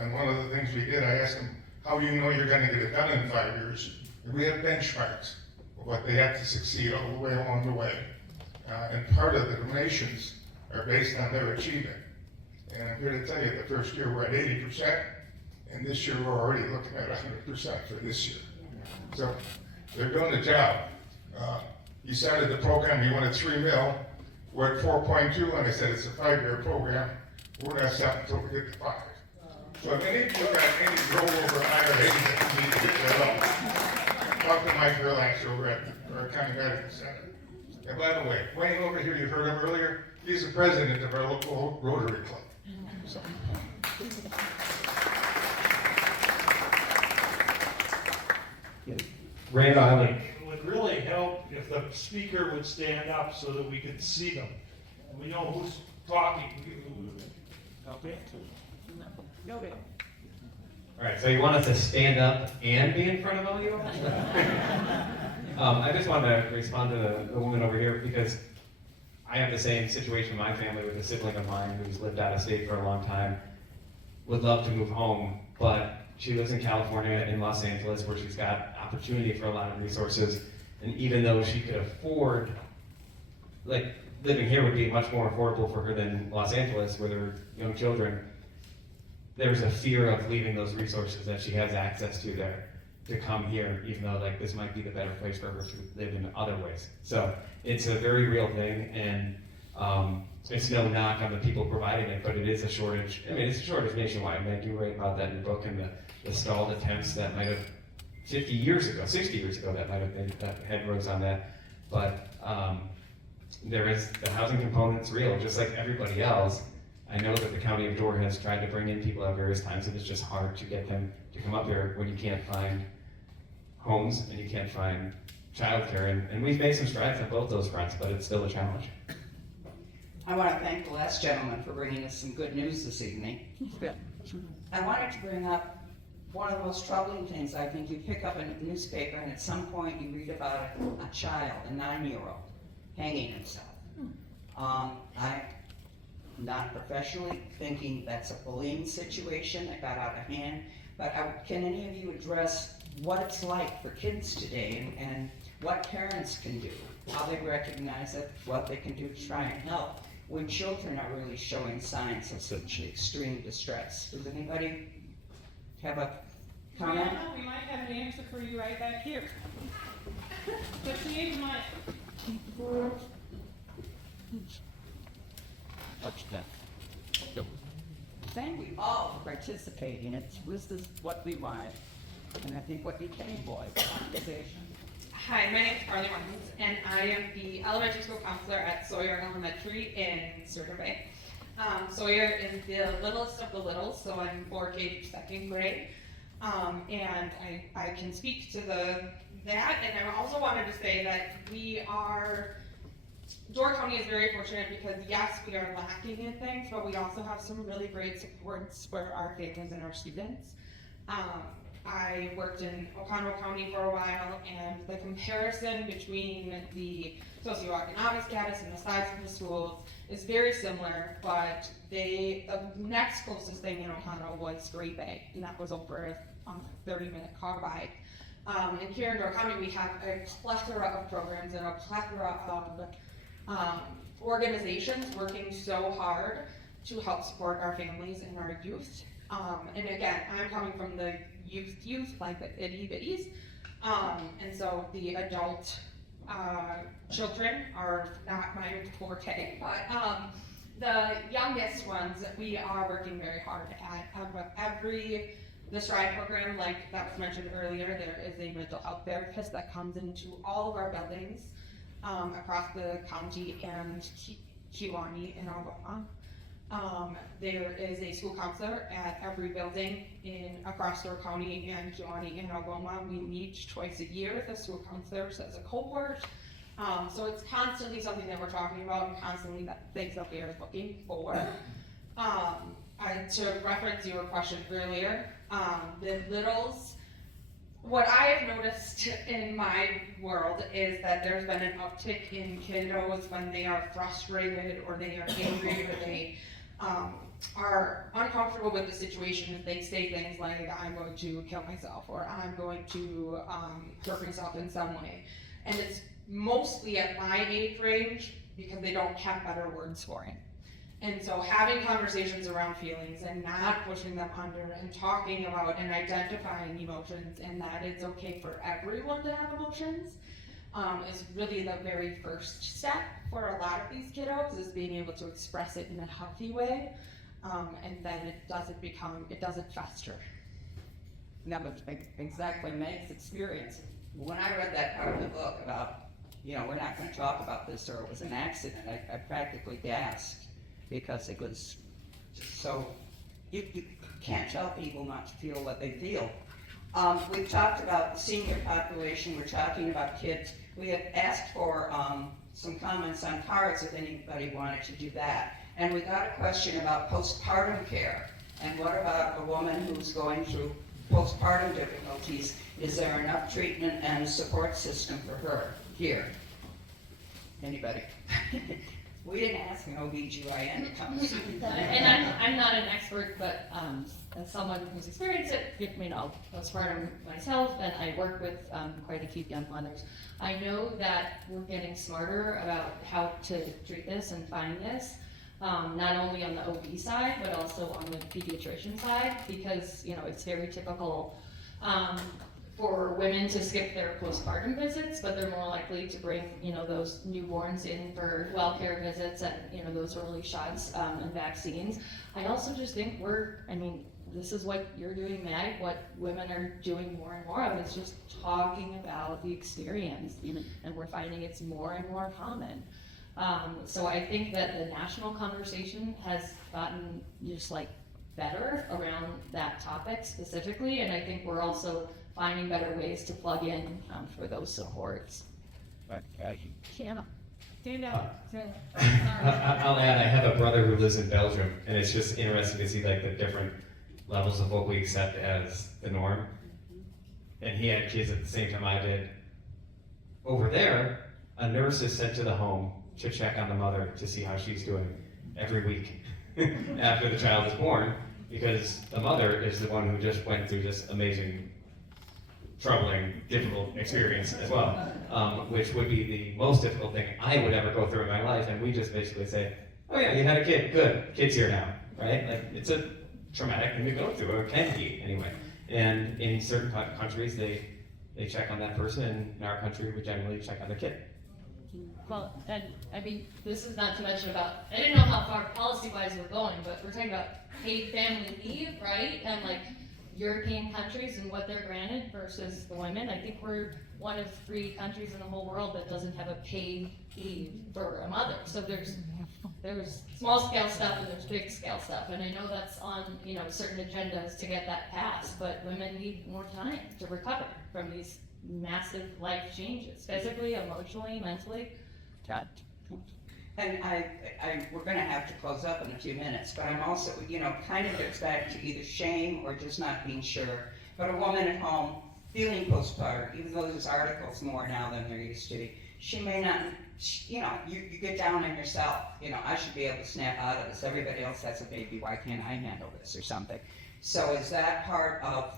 And one of the things we did, I asked him, how do you know you're going to get it done in 5 years? And we have benchmarks of what they have to succeed all the way along the way. And part of the donations are based on their achievement. And I'm here to tell you, the first year we're at 80%, and this year we're already looking at 100% for this year. So they're doing the job. He started the program, he wanted $3 million. We're at 4.2, and I said it's a 5-year program. We're not stopping until we get to 5. So if any of you got any rollover IRAs that you need to get their own, talk to Mike Erlash over at our County Medical Center. And by the way, Wayne over here, you heard him earlier, he's the president of our local Rotary Club. So. Randall, I like. It would really help if the speaker would stand up so that we could see them. And we know who's talking. Okay. Noted. All right, so you want us to stand up and be in front of all you? I just wanted to respond to the woman over here because I have the same situation in my family with a sibling of mine who's lived out of state for a long time, would love to move home, but she lives in California, in Los Angeles, where she's got opportunity for a lot of resources, and even though she could afford, like, living here would be much more affordable for her than Los Angeles, where there are young children, there's a fear of leaving those resources that she has access to there to come here, even though like this might be the better place for her to live in other ways. So it's a very real thing, and it's no knock on the people providing it, but it is a shortage. I mean, it's a shortage nationwide. Meg, you write about that in your book, and the stalled attempts that might have 50 years ago, 60 years ago, that might have been headrows on that. But there is the housing component's real, just like everybody else. I know that the county of Door has tried to bring in people at various times, and it's just hard to get them to come up here when you can't find homes and you can't find childcare. And we've made some strides on both those fronts, but it's still a challenge. I want to thank the last gentleman for bringing us some good news this evening. I wanted to bring up one of the most troubling things. I think you pick up in a newspaper and at some point you read about a child, a 9-year-old, hanging himself. I'm not professionally thinking that's a bullying situation that got out of hand, but can any of you address what it's like for kids today and what parents can do, how they recognize it, what they can do to try and help when children are really showing signs of such extreme distress? Does anybody have a comment? We might have an answer for you right back here. Just need my. Thank you all for participating. This is what we want. And I think what you came for is conversation. Hi, my name is Carly Mullins, and I am the elementary school counselor at Sawyer Elementary in Sturgeon Bay. Sawyer is the littlest of the little, so I'm 4K to second grade. And I can speak to that, and I also wanted to say that Door County is very fortunate because yes, we are lacking in things, but we also have some really great supports for our families and our students. I worked in Oconto County for a while, and the comparison between the socioeconomic status and the size of the schools is very similar, but the next closest thing in Oconto was Great Bay, and that was over a 30-minute car ride. And here in Door County, we have a plethora of programs and a plethora of organizations working so hard to help support our families and our youth. And again, I'm coming from the youth, like the itty bitties. And so the adult children are not my forte, but the youngest ones, we are working very hard at. The STRIDE program, like that was mentioned earlier, there is a mental health therapist that comes into all of our buildings across the county and Kewaunee and Algoma. There is a school counselor at every building across Door County and Kewaunee and Algoma. We meet twice a year with the school counselors as a cohort. So it's constantly something that we're talking about and constantly things that we are looking for. To reference your question earlier, the littles, what I have noticed in my world is that there's been an uptick in kiddos when they are frustrated or they are angry or they are uncomfortable with the situation. They say things like, I'm going to kill myself, or I'm going to hurt myself in some way. And it's mostly at my age range because they don't have better words for it. And so having conversations around feelings and not pushing them under and talking about and identifying emotions and that it's okay for everyone to have emotions is really the very first step for a lot of these kiddos, is being able to express it in a healthy way, and then it doesn't fester. No, but exactly Meg's experience. When I read that part of the book about, we're not going to talk about this or it was an accident, I practically gasped. Because it was just so, you can't tell people not to feel what they feel. We've talked about the senior population, we're talking about kids. We had asked for some comments on cards if anybody wanted to do that. And we got a question about postpartum care. And what about a woman who's going through postpartum difficulties? Is there enough treatment and support system for her here? Anybody? We didn't ask an OB/GYN to come. And I'm not an expert, but as someone who's experienced it, postpartum myself, and I work with quite a few young mothers. I know that we're getting smarter about how to treat this and find this, not only on the OB side, but also on the pediatrician side, because it's very typical for women to skip their postpartum visits, but they're more likely to bring, those newborns in for well-care visits and, those early shots and vaccines. I also just think this is what you're doing, Meg, what women are doing more and more of, is just talking about the experience, and we're finding it's more and more common. So I think that the national conversation has gotten just better around that topic specifically, and I think we're also finding better ways to plug in for those supports. Stand up. I'll add, I have a brother who lives in Belgium, and it's just interesting to see the different levels of what we accept as the norm. And he had kids at the same time I did. Over there, a nurse is sent to the home to check on the mother to see how she's doing every week after the child is born, because the mother is the one who just went through this amazing, troubling, difficult experience as well, which would be the most difficult thing I would ever go through in my life. And we just basically say, oh yeah, you had a kid, good, kid's here now, right? It's a traumatic thing to go through, or it can be anyway. And in certain countries, they check on that person, and in our country, we generally check on the kid. Well, and this is not to mention about, I didn't know how far policy-wise we're going, but we're talking about paid family leave, right? And European countries and what they're granted versus the women. I think we're one of 3 countries in the whole world that doesn't have a paid leave for a mother. So there's small scale stuff and there's big scale stuff. And I know that's on, certain agendas to get that passed, but women need more time to recover from these massive life changes, physically, emotionally, mentally. And we're gonna have to close up in a few minutes, but I'm also, kind of gets back to either shame or just not being sure. But a woman at home feeling postpartum, even though there's articles more now than there used to be, she may not, you get down on yourself, I should be able to snap out of this. Everybody else has a baby, why can't I handle this or something? So is that part of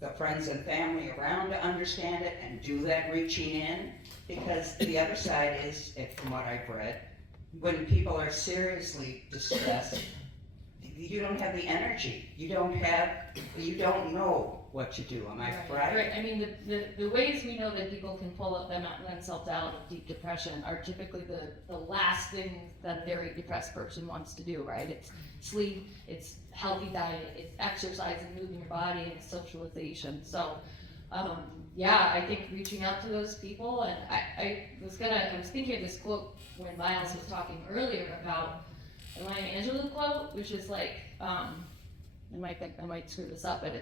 the friends and family around to understand it and do that reaching in? Because the other side is, from what I've read, when people are seriously distressed, you don't have the energy. You don't know what to do. Am I right? Right. I mean, the ways we know that people can pull up themselves out of deep depression are typically the last thing that a very depressed person wants to do, right? It's sleep, it's healthy diet, it's exercise and moving your body, and it's socialization. So, I think reaching out to those people, and I was thinking of this quote when Miles was talking earlier about the Maya Angelou quote, which is like, I might screw this up, but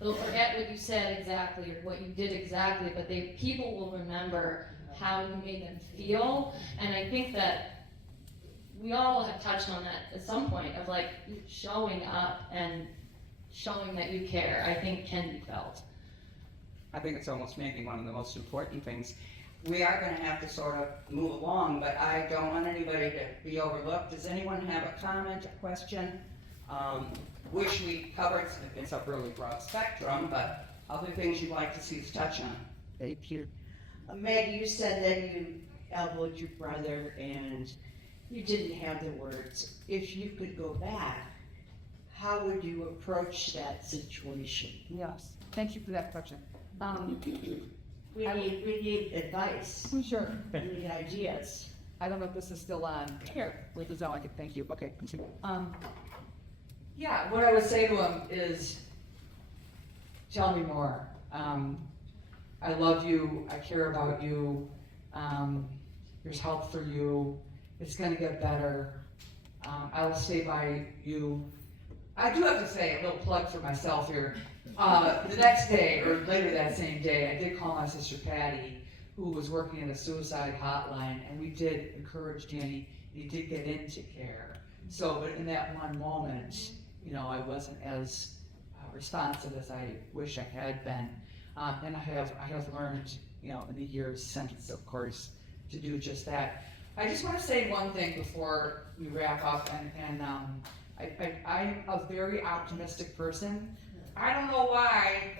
they'll forget what you said exactly or what you did exactly, but people will remember how you made them feel. And I think that we all have touched on that at some point of like showing up and showing that you care, I think can be felt. I think it's almost maybe one of the most important things. We are going to have to sort of move along, but I don't want anybody to be overlooked. Does anyone have a comment, a question? Wish we covered, it's a really broad spectrum, but other things you'd like to see us touch on? Thank you. Meg, you said that you elbowed your brother and you didn't have the words. If you could go back, how would you approach that situation? Yes, thank you for that question. We need advice. Sure. We need ideas. I don't know if this is still on. Here, this is all I can, thank you. Okay, continue. What I would say to him is, tell me more. I love you, I care about you, there's help for you, it's gonna get better, I will stay by you. I do have to say, a little plug for myself here. The next day, or later that same day, I did call my sister Patty, who was working in a suicide hotline, and we did encourage Danny, and he did get into care. So, but in that one moment, I wasn't as responsive as I wish I had been. And I have learned, in the years since, of course, to do just that. I just want to say one thing before we wrap up, and I'm a very optimistic person. I don't know why,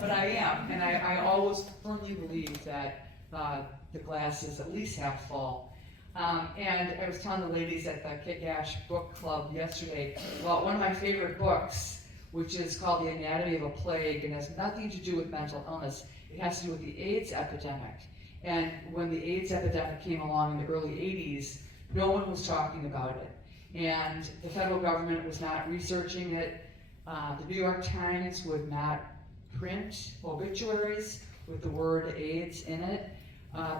but I am, and I always firmly believe that the glass is at least half full. And I was telling the ladies at the Kick-Ash Book Club yesterday about one of my favorite books, which is called The Anatomy of a Plague, and has nothing to do with mental illness. It has to do with the AIDS epidemic. And when the AIDS epidemic came along in the early 80s, no one was talking about it. And the federal government was not researching it. The New York Times would not print obituaries with the word AIDS in it.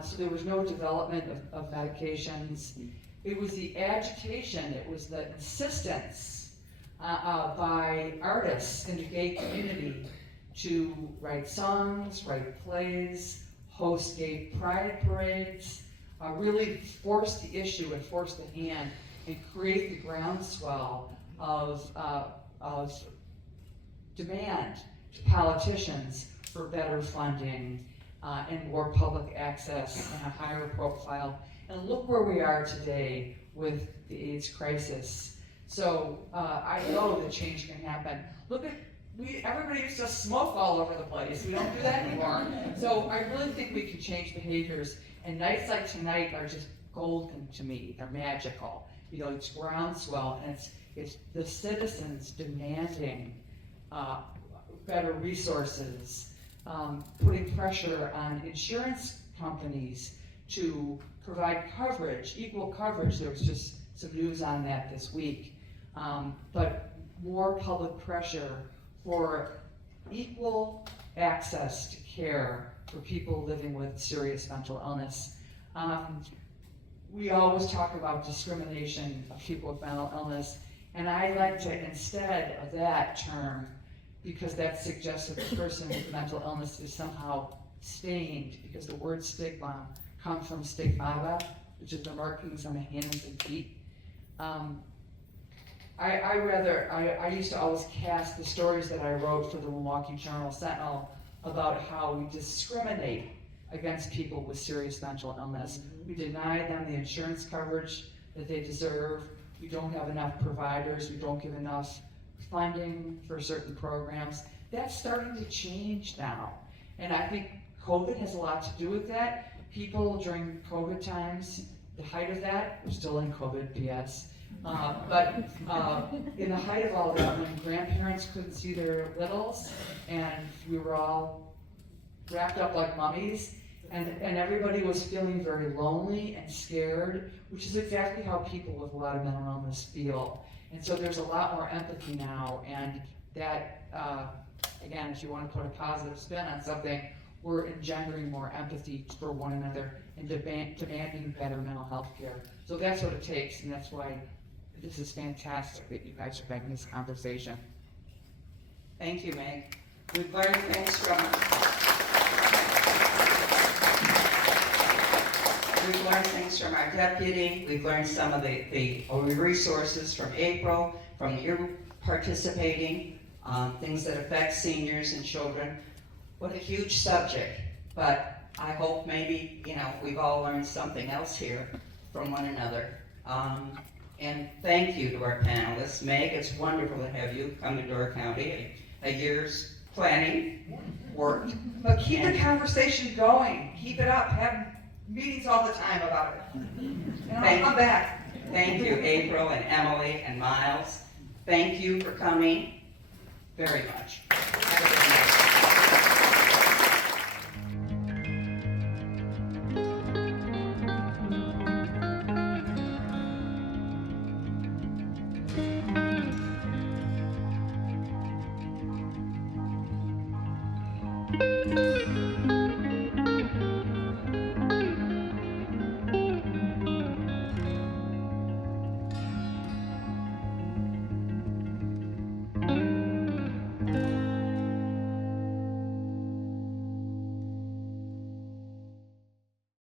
So there was no development of medications. It was the agitation, it was the insistence by artists in the gay community to write songs, write plays, host gay pride parades, really force the issue and force the hand and create the groundswell of demand to politicians for better funding and more public access and a higher profile. And look where we are today with the AIDS crisis. So I know that change can happen. Everybody used to smoke all over the place. We don't do that anymore. So I really think we can change behaviors. And nights like tonight are just golden to me. They're magical. It's groundswell, and it's the citizens demanding better resources, putting pressure on insurance companies to provide coverage, equal coverage. There was just some news on that this week. But more public pressure for equal access to care for people living with serious mental illness. We always talk about discrimination of people with mental illness, and I like to, instead of that term, because that suggests that the person with mental illness is somehow stained, because the word stigma comes from stigmata, which is the markings on the hands and feet. I used to always cast the stories that I wrote for the Milwaukee Journal Sentinel about how we discriminate against people with serious mental illness. We deny them the insurance coverage that they deserve. We don't have enough providers. We don't give enough funding for certain programs. That's starting to change now. And I think COVID has a lot to do with that. People during COVID times, the height of that, we're still in COVID, PS. But in the height of all that, when grandparents couldn't see their littles and we were all wrapped up like mummies, and everybody was feeling very lonely and scared, which is exactly how people with a lot of mental illness feel. And so there's a lot more empathy now, and that, again, if you want to put a positive spin on something, we're engendering more empathy for one another and demanding better mental health care. So that's what it takes, and that's why this is fantastic that you guys are having this conversation. Thank you, Meg. We've learned things from our deputy. We've learned some of the resources from April, from your participating, things that affect seniors and children. What a huge subject, but I hope maybe, we've all learned something else here from one another. And thank you to our panelists. Meg, it's wonderful to have you come to Door County. A year's planning worked. But keep the conversation going. Keep it up. Have meetings all the time about it. And I'll come back. Thank you, April and Emily and Miles. Thank you for coming very much. Have a good night.